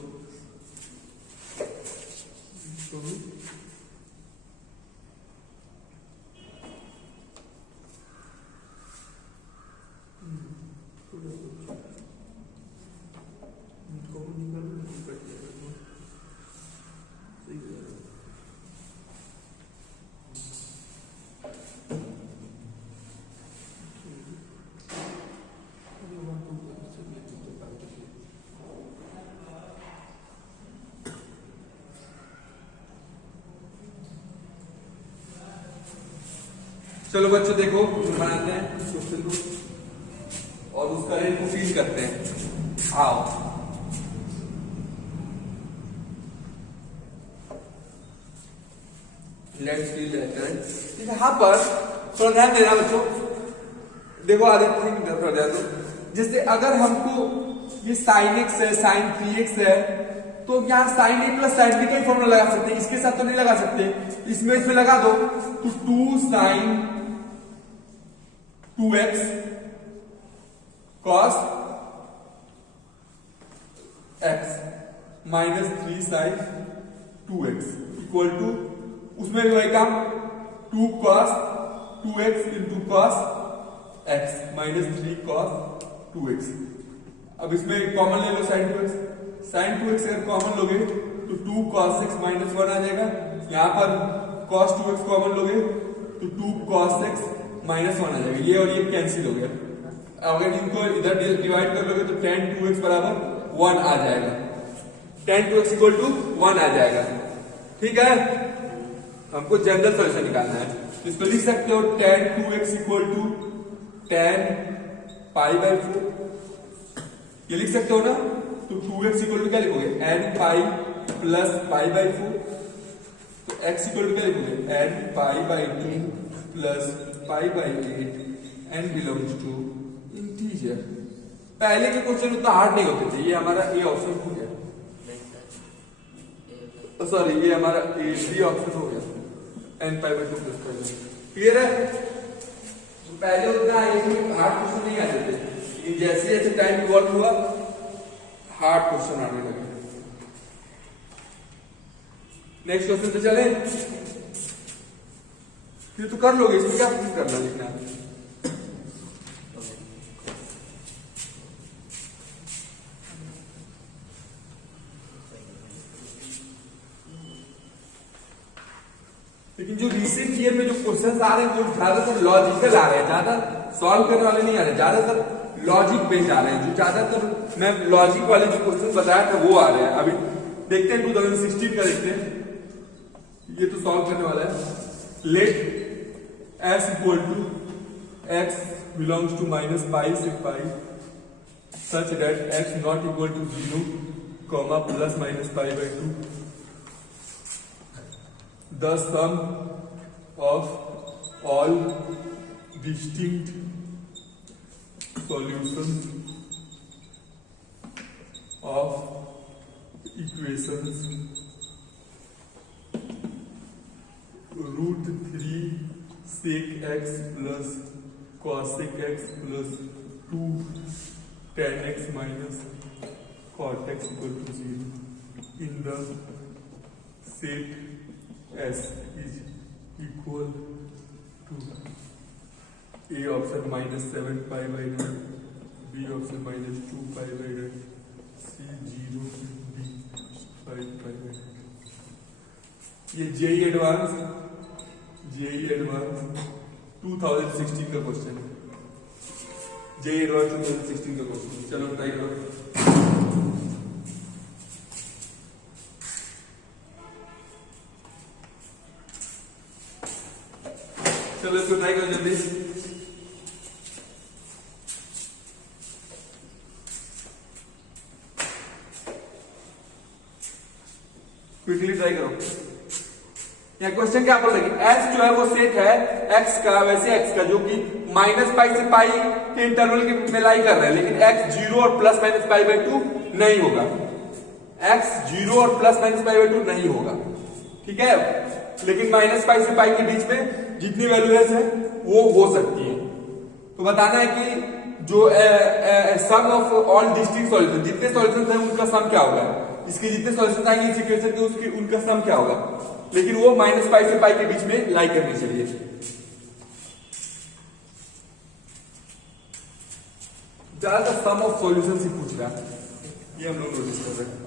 चलो बच्चों देखो, बनाते हैं क्वेश्चन को और उसका रेट को फील करते हैं। आओ लेट्स फील दैट। यहाँ पर थोड़ा ध्यान देना बच्चों, देखो आदित्य सिंह थोड़ा ध्यान दो। जैसे अगर हमको ये साइन एक्स है, साइन 3x है, तो यहाँ साइन ए प्लस साइन बी का ही फॉर्मूला लगा सकते हैं, इसके साथ तो नहीं लगा सकते। इसमें लगा दो तो 2 sine 2x cos x minus 3 sine 2x equal to, उसमें जो है काम 2 cos 2x into cos x minus 3 cos 2x। अब इसमें कॉमन ले लो साइन 2x, साइन 2x अगर कॉमन लोगे तो 2 cos x माइनस 1 आ जाएगा। यहां पर cos 2x कॉमन लोगे तो 2 cos x माइनस 1 आ जाएगा। ये और ये कैंसिल हो गया। अगर इनको इधर डिवाइड कर लोगे तो tan 2x बराबर 1 आ जाएगा। tan 2x इक्वल टू 1 आ जाएगा। ठीक है, हमको जनरल सॉल्यूशन निकालना है, तो इसको लिख सकते हो tan 2x equal to tan pi by 4, ये लिख सकते हो ना। तो 2x इक्वल टू क्या लिखोगे, n pi plus pi by 4। तो x इक्वल टू क्या लिखोगे, n pi by 2 plus pi by 8 n belongs to integer. पहले के क्वेश्चन उतना हार्ड नहीं होते थे। ये हमारा ए ऑप्शन हो गया, सॉरी ये हमारा ए बी ऑप्शन हो गया, n pi by 2 plus pi by. Clear है? पहले उतना हार्ड क्वेश्चन नहीं आते थे, लेकिन जैसे जैसे टाइम इवॉल्व हुआ हार्ड क्वेश्चन आने लगे। नेक्स्ट क्वेश्चन पे चले, फिर तो कर लोगे, इसमें क्या करना लिखना है। लेकिन जो रिसेंट ईयर में जो क्वेश्चंस आ रहे हैं वो ज्यादातर लॉजिकल आ रहे हैं, ज्यादा सॉल्व करने वाले नहीं आ रहे, ज्यादातर लॉजिक बेस्ड आ रहे हैं। जो ज्यादातर मैं लॉजिक वाले जो क्वेश्चन बताया था वो आ रहे हैं। अभी देखते हैं 2016 का देखते हैं, ये तो सॉल्व करने वाला है। Let s equal to x belongs to minus pi से pi such that x not equal to 0 comma plus minus pi by 2। The sum of all distinct solutions of equations √3 sec x plus cosec x plus 2 tan x minus cot x equal to 0 in the set S is equal to A option minus 7 pi by 9, B option minus 2 pi by 9, C 0, D 5 pi by 9। ये जेई एडवांस 2016 का क्वेश्चन है, जेई एडवांस 2016 का क्वेश्चन। चलो ट्राई करो। चलो इसको ट्राई करो जल्दी। क्विकली ट्राई करो। यहाँ क्वेश्चन क्या बोल रहे हैं, एस जो है वो सेट है एक्स का, वैसे एक्स का जो कि -π से पाई के इंटरवल के में लाई कर रहे हैं, लेकिन एक्स 0 और +-π/2 नहीं होगा। एक्स 0 और +-π/2 नहीं होगा, ठीक है। लेकिन -π से पाई के बीच में जितनी वैल्यूज है वो हो सकती है। तो बताना है कि जो सम ऑफ ऑल डिस्टिंक्ट सॉल्यूशन, जितने सॉल्यूशन है उनका सम क्या होगा, इसके जितने सॉल्यूशन आएंगे इस इक्वेशन के उसके उनका सम क्या होगा, लेकिन वो -π से पाई के बीच में लाई करनी चाहिए। ज्यादा सम ऑफ सॉल्यूशन से पूछ रहा है, ये हम लोग नोटिस कर रहे हैं।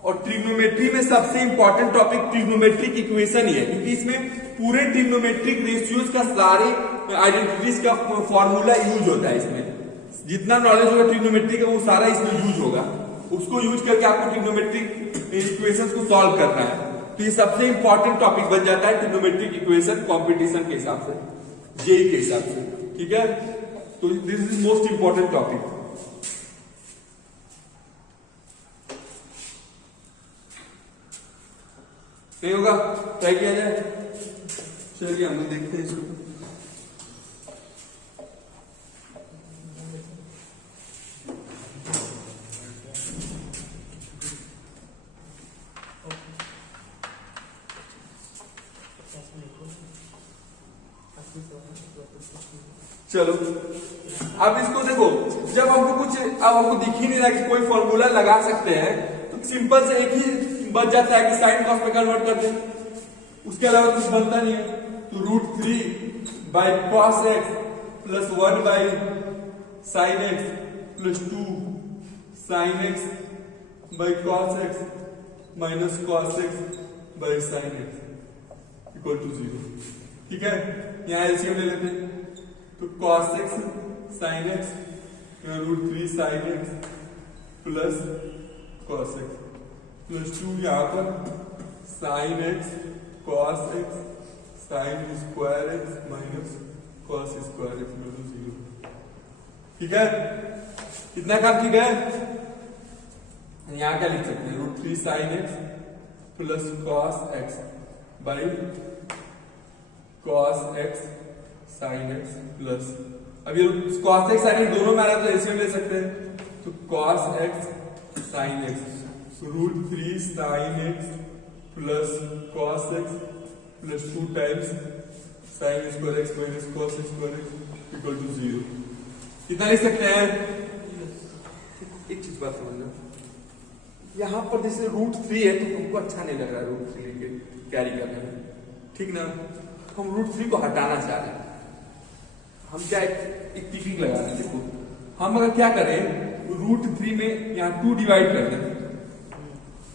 और ट्रिग्नोमेट्री में सबसे इंपॉर्टेंट टॉपिक ट्रिग्नोमेट्रिक इक्वेशन ही है, क्योंकि इसमें पूरे ट्रिग्नोमेट्रिक रेशियोज का सारे आइडेंटिटीज का फॉर्मूला यूज होता है। इसमें जितना नॉलेज होगा ट्रिग्नोमेट्री का वो सारा इसमें यूज होगा, उसको यूज करके आपको ट्रिग्नोमेट्रिक इक्वेशंस को सॉल्व करना है। तो ये सबसे इंपॉर्टेंट टॉपिक बन जाता है ट्रिग्नोमेट्रिक इक्वेशन कंपटीशन के हिसाब से, जेई के हिसाब से, ठीक है। तो this is most important topic. नहीं होगा, ट्राई किया जाए। चलिए हम लोग देखते हैं इसको। चलो अब इसको देखो, जब हमको कुछ अब हमको दिख ही नहीं रहा कि कोई फॉर्मूला लगा सकते हैं, तो सिंपल से एक ही बच जाता है कि साइन कॉस में कन्वर्ट कर दें, उसके अलावा कुछ बनता नहीं है। तो √3/cos x + 1/sin x + 2sin x/cos x - cos x/sin x = 0, ठीक है। यहां एलसीएम ले लेते हैं, तो cos x sin x √3sin x + cos x + 2 यहाँ पर sin x cos x sin square x - cos square x = 0, ठीक है। इतना काम ठीक है। यहाँ क्या लिख सकते हैं, √3sin x + cos x cos x sin x plus, अब ये cos x sin x दोनों में आ रहा है तो एलसीएम ले सकते हैं। तो cos x sin x √3sin x + cos x + 2 times sin square x - cos square x = 0। कितना लिख सकते हैं? एक चीज बात समझना, यहां पर जैसे √3 है तो हमको अच्छा नहीं लग रहा है √3 के कैरी करने में, ठीक ना। हम √3 को हटाना चाह रहे हैं। हम क्या एक टिकिंग लगा रहे हैं। देखो हम अगर क्या करें, √3 में यहाँ 2 डिवाइड कर दें,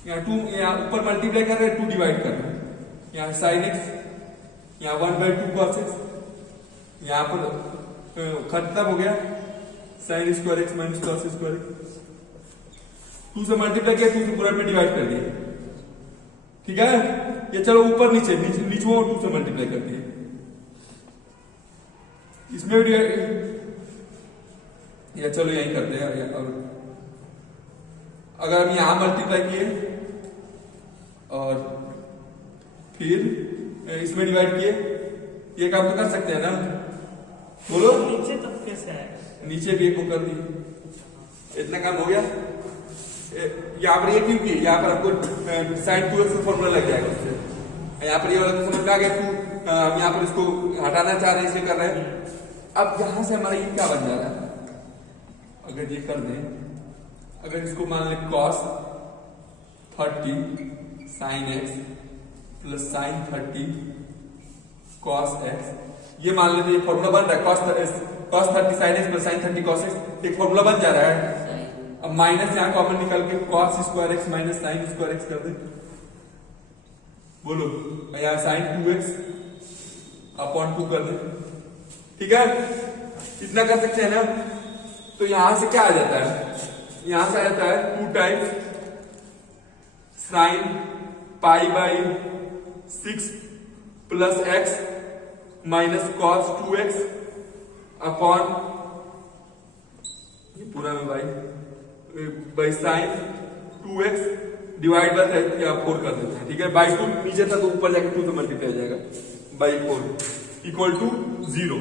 यहाँ 2 यहाँ ऊपर मल्टीप्लाई कर रहे हैं, 2 डिवाइड कर रहे हैं, यहाँ sin x, यहाँ 1/2 cos x, यहाँ पर खत्म हो गया sin square x - cos square x, 2 से मल्टीप्लाई किया, 2 से पूरा में डिवाइड कर दिया, ठीक है। ये चलो ऊपर नीचे 2 से मल्टीप्लाई कर दिया, इसमें भी या चलो यही करते हैं। और अगर हम यहां मल्टीप्लाई किए और फिर इसमें डिवाइड किए, ये काम तो कर सकते हैं ना, बोलो। नीचे तक कैसे आएगा? नीचे भी एक को कर दी, इतना काम हो गया। यहाँ पर ये क्यों किए, यहाँ पर आपको sin 2x का फॉर्मूला लग जाएगा उससे। यहाँ पर ये वाला तो समझ में आ गया, हम यहाँ पर इसको हटाना चाह रहे हैं, इसलिए कर रहे हैं। अब यहां से हमारा ये क्या बन जा रहा है, अगर ये कर दें, अगर इसको मान लें cos 30 sin x + sin 30 cos x, ये मान लेते ये फॉर्मूला बन रहा है, cos 30 sin x + sin 30 cos x, एक फॉर्मूला बन जा रहा है। अब माइनस यहां कॉमन निकल के cos square x - sin square x कर दे, बोलो। यहाँ sin 2x/2 कर दे, ठीक है। इतना कर सकते हैं ना। तो यहां से क्या आ जाता है, यहां से आ जाता है 2 times sin π/6 plus x minus cos 2x upon ये पूरा में by sine 2x divide by 4 कर देते हैं, ठीक है। बाई 2 नीचे था तो ऊपर जाके 2 से मल्टीप्लाई हो जाएगा, बाई 4 इक्वल टू 0।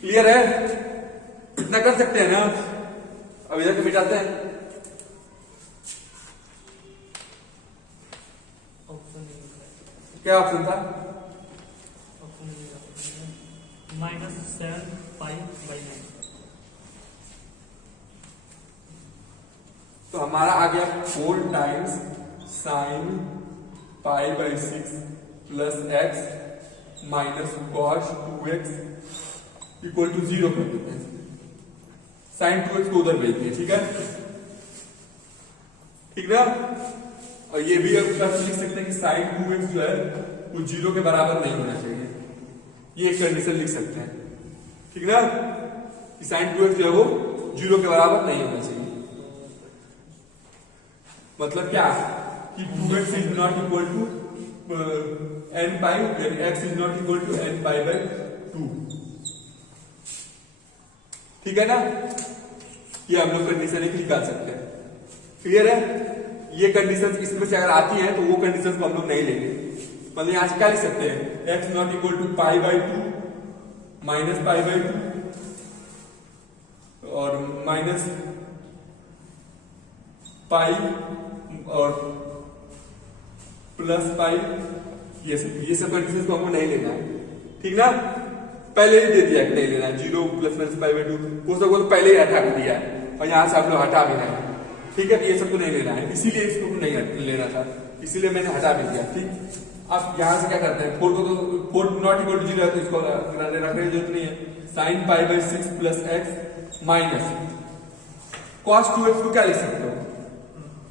क्लियर है? इतना कर सकते हैं ना। अब इधर मिटाते हैं। क्या ऑप्शन था? -7π/9। तो हमारा आ गया 4 times sine π/6 plus x minus cos 2x equal to 0 कर देते हैं। साइन 2x को उधर भेजते हैं, ठीक है, ठीक ना। और ये भी अब लिख सकते हैं कि साइन 2x जो है वो 0 के बराबर नहीं होना चाहिए, ये एक कंडीशन लिख सकते हैं, ठीक ना, कि साइन 2x जो है वो 0 के बराबर नहीं होना चाहिए। मतलब क्या कि 2x is not equal to n pi, यानी x is not equal to n pi by 2, ठीक है ना। ये हम लोग कंडीशन एक निकाल सकते हैं। क्लियर है? ये कंडीशन इसमें से अगर आती है तो वो कंडीशन को हम लोग नहीं लेंगे। मतलब यहां से क्या लिख सकते हैं, x not equal to pi by 2 minus pi by 2 और माइनस पाई और प्लस पाई, ये सब कंडीशन को हमको नहीं लेना है, ठीक ना। पहले ही दे दिया कि नहीं लेना है, 0 प्लस माइनस पाई बाई 2 वो सबको तो पहले ही हटा भी दिया है और यहां से आप लोग हटा भी रहे हैं, ठीक है। ये सबको नहीं लेना है, इसीलिए इसको नहीं लेना था, इसीलिए मैंने हटा भी दिया, ठीक। अब यहां से क्या करते हैं, 4 को तो 4 नॉट इक्वल टू 0 है तो इसको रखने की जरूरत नहीं है। Sine π/6 plus x minus cos 2x को क्या लिख सकते हो,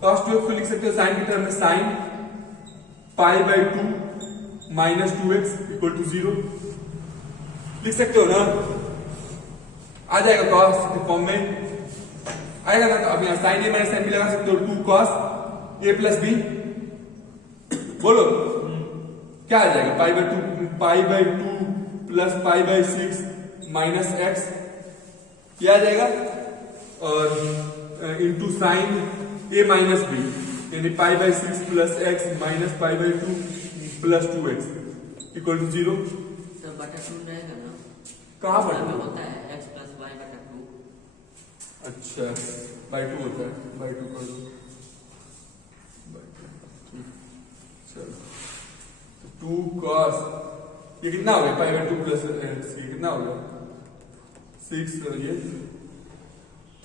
cos 2x को लिख सकते हो साइन की टर्म में sign π/2 minus 2x equal to 0 लिख सकते हो ना। आ जाएगा cos के फॉर्म में आएगा ना। तो अब यहाँ साइन ए माइनस साइन बी लगा सकते हो, 2 cos a प्लस बी, बोलो क्या आ जाएगा, π/2 प्लस π/6 माइनस एक्स, क्या आ जाएगा, और into sine a minus B, यानी π/6 plus x minus π/2 plus 2x equal to 0। तो बटा 2 रहेगा ना, कहाँ पर होता है x प्लस y बटा 2। अच्छा बाई 2 होता है, बाई 2 कर दो, चलो 2 cos ये कितना हो गया, π/2 प्लस एक्स, ये कितना हो गया 6 और ये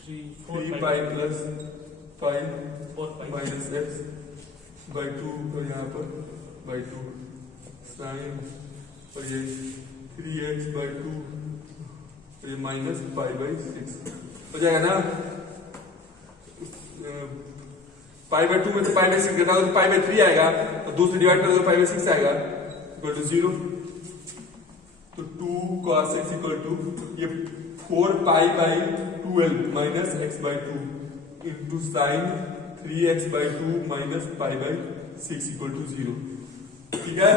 3 pi plus 5 minus x by 2 और यहाँ पर बाई 2 साइन और ये 3x बाई 2 और ये माइनस π/6 हो जाएगा ना। π/2 में से π/6 घटा दो तो π/3 आएगा और 2 से डिवाइड कर दो तो π/6 आएगा इक्वल टू 0। तो 2 cos x इक्वल टू ये 4 pi by 12 minus x by 2 into sine 3x by 2 minus π/6 equal to 0, ठीक है।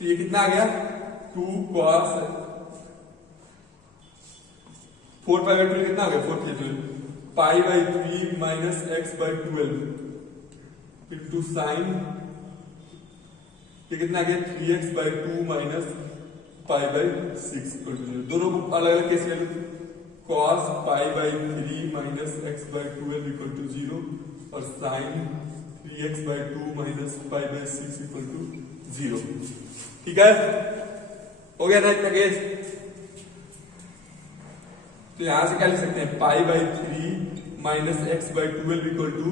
तो ये कितना आ गया, 2 cos 4 पाई बाई 12 कितना हो गया, 4 3 π/3 minus x by 12 into sine ये कितना आ गया 3x by 2 minus π/6 equal to 0। दोनों को अलग अलग कैसे ले लो, cos π/3 minus x by 12 equal to 0 और sine 3x by 2 minus π/6 equal to 0, ठीक है। हो गया ना इतना केस। तो यहां से क्या लिख सकते हैं, π/3 minus x by 12 equal to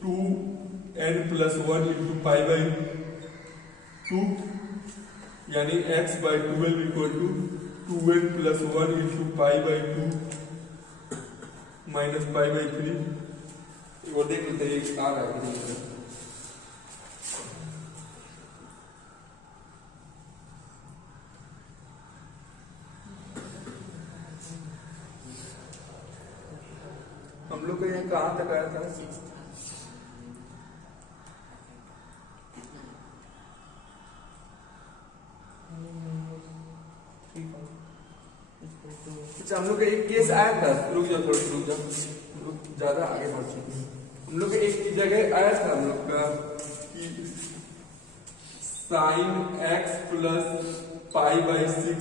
2n plus 1 into π/2 यानी x by 12 equal to 2n plus 1 into π/2 minus π/3। वो देख लेते हैं आ रहा है, हम लोग का यहाँ कहाँ तक आया था, एक केस आया था, रुक जाओ थोड़ा, रुक जाओ, ज्यादा आगे बढ़ चुके हैं। हम लोग एक जगह आया था हम लोग का कि sin x plus pi by 6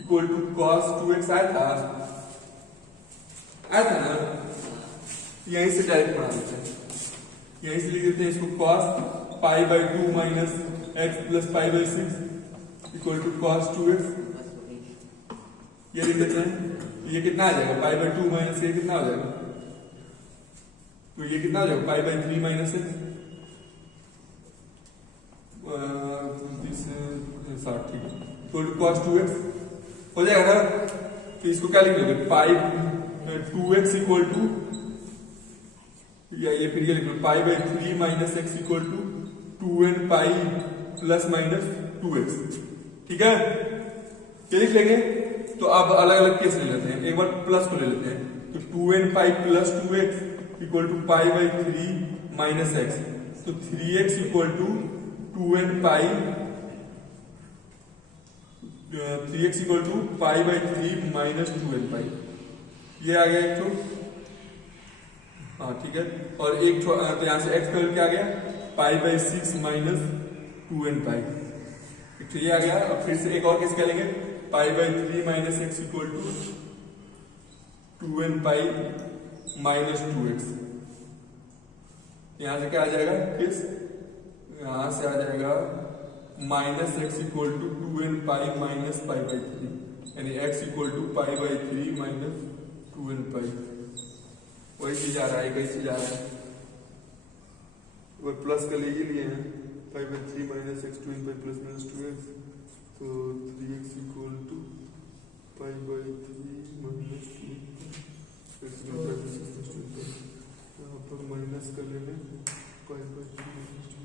equal to cos 2x आया था ना। यहीं से डायरेक्ट बना देते हैं, यहीं से लिख देते हैं इसको cos pi by 2 minus x plus pi by 6 equal to cos 2x। ये लिख देते हैं, ये कितना आ जाएगा, पाई बाई 2 माइनस ये कितना हो जाएगा, तो ये कितना हो जाएगा, पाई बाई 3 माइनस x 60, ठीक है, इक्वल टू cos 2x हो जाएगा ना। तो इसको क्या लिख लोगे, पाई 2x इक्वल टू, या ये फिर ये लिख लो, pi by 3 minus x equal to 2n pi plus minus 2x, ठीक है, ये लिख लेंगे। तो अब अलग अलग केस ले लेते हैं, एक बार प्लस को ले लेते हैं, तो 2n pi plus 2x equal to pi by 3 minus x, तो 3x equal to 2n pi, 3x equal to pi by 3 minus 2n pi, ये आ गया एक तो, हाँ ठीक है। और एक तो यहाँ से x का वैल्यू क्या आ गया, पाई बाई 6 माइनस 2n पाई, तो ये आ गया। अब फिर से एक और केस क्या लेंगे, pi by 3 minus x equal to 2n pi minus 2x, यहां से क्या आ जाएगा केस, यहां से आ जाएगा minus x equal to 2n pi minus pi by 3, यानी x equal to pi by 3 minus 2n pi, वही चीज आ रहा है, वही चीज आ रहा है, वो प्लस का ले ही लिए हैं, pi by 3 minus x 2n pi plus minus 2x, तो 3x equal to pi by 3 minus 2x यहाँ पर माइनस कर लेंगे, pi by 3 minus 2x।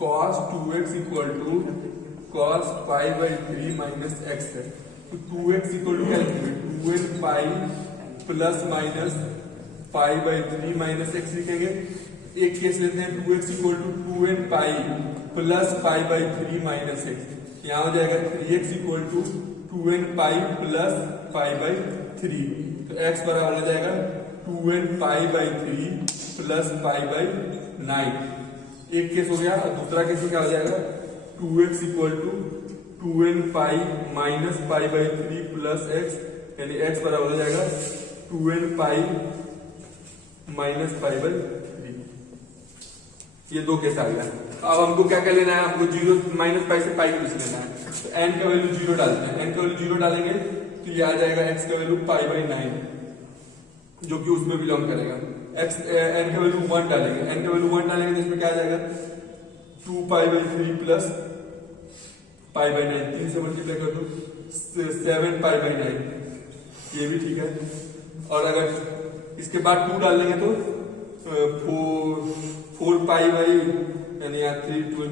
cos 2x equal to cos pi by 3 minus x है, तो 2x इक्वल टू क्या लिखेंगे, 2n pi plus minus pi by 3 minus x लिखेंगे। एक केस लेते हैं, 2x equal to 2n pi plus pi by 3 minus x, यहाँ हो जाएगा 3x equal to 2n pi plus pi by 3, तो x बराबर हो जाएगा 2n pi by 3 plus pi by 9। एक केस हो गया, और दूसरा केस में क्या हो जाएगा, 2x equal to 2n pi minus pi by 3 plus x, यानी x बराबर हो जाएगा 2n pi minus pi by 3। ये दो केस आ गया। अब हमको क्या क्या लेना है, हमको 0 माइनस पाई से पाई के बीच लेना है, तो n का वैल्यू 0 डालते हैं, n का वैल्यू 0 डालेंगे तो ये आ जाएगा x का वैल्यू पाई बाई 9, जो कि उसमें बिलोंग करेगा। x n का वैल्यू 1 डालेंगे, n का वैल्यू 1 डालेंगे तो इसमें क्या आ जाएगा, 2 पाई बाई 3 प्लस पाई बाई 9, 3 से मल्टीप्लाई कर दो 7 पाई बाई 9, ये भी ठीक है। और अगर इसके बाद 2 डाल देंगे तो 4 पाई बाई, यानी 3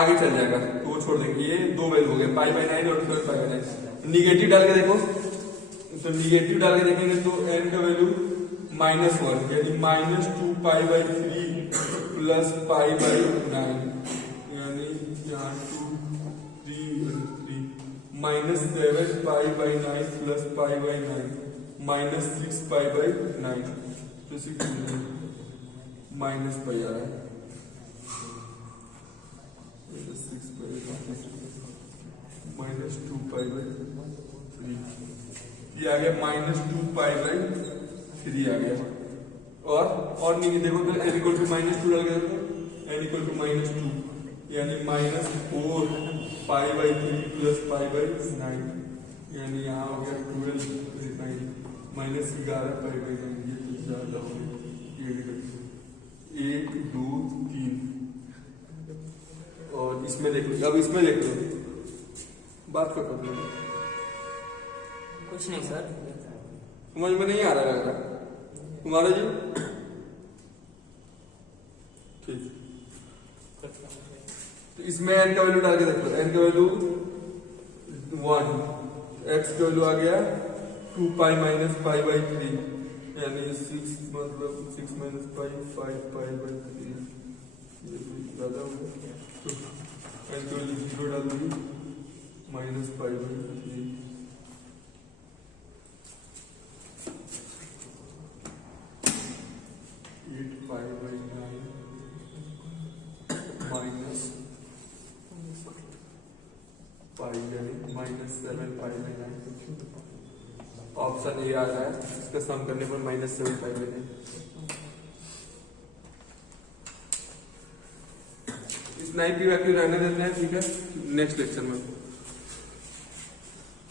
आगे चल जाएगा, तो छोड़ देंगे, ये दो वैल्यू हो गए, पाई बाई 9 और 12 पाई बाई 9। निगेटिव डाल के देखो, तो निगेटिव डाल के देखेंगे तो n का वैल्यू -1, यानी -2 पाई बाई 3 प्लस पाई बाई 9, यानी यहाँ 2 3 -7 pi by 9 plus pi by 9 -6 pi by 9, तो माइनस पाई आ रहा है, -2 पाई बाई 3, ये आ गया -2 पाई बाई 3 आ गया। और नहीं देखो तो n इक्वल टू -2 डाल के देखो, n इक्वल टू -2, यानी -4 pi by 3 plus pi by 9, यानी यहाँ हो गया 12 -11 पाई बाई 9, ये तो ज्यादा हो गया, 1 2 3। और इसमें देख लो, अब इसमें देख लो, बात कर लो, कुछ नहीं सर, समझ में नहीं आ रहा लग रहा तुम्हारा जी, ठीक। तो इसमें n का वैल्यू डाल के देख लो, n का वैल्यू 1, x की वैल्यू आ गया 2 पाई माइनस पाई बाई 3, यानी 6 मतलब 6 माइनस पाई 5 पाई बाई 3, ये ज्यादा हो गया तो x की वैल्यू 0 डाल दूंगी minus pi by 3, 8 pi by 9 minus pi यानी minus 7 pi by 9। Option A आ रहा है, इसका सम करने पर माइनस 7 पाई बाई 9। इस 9 की वैल्यू रहने देते हैं, ठीक है, नेक्स्ट लेक्चर में।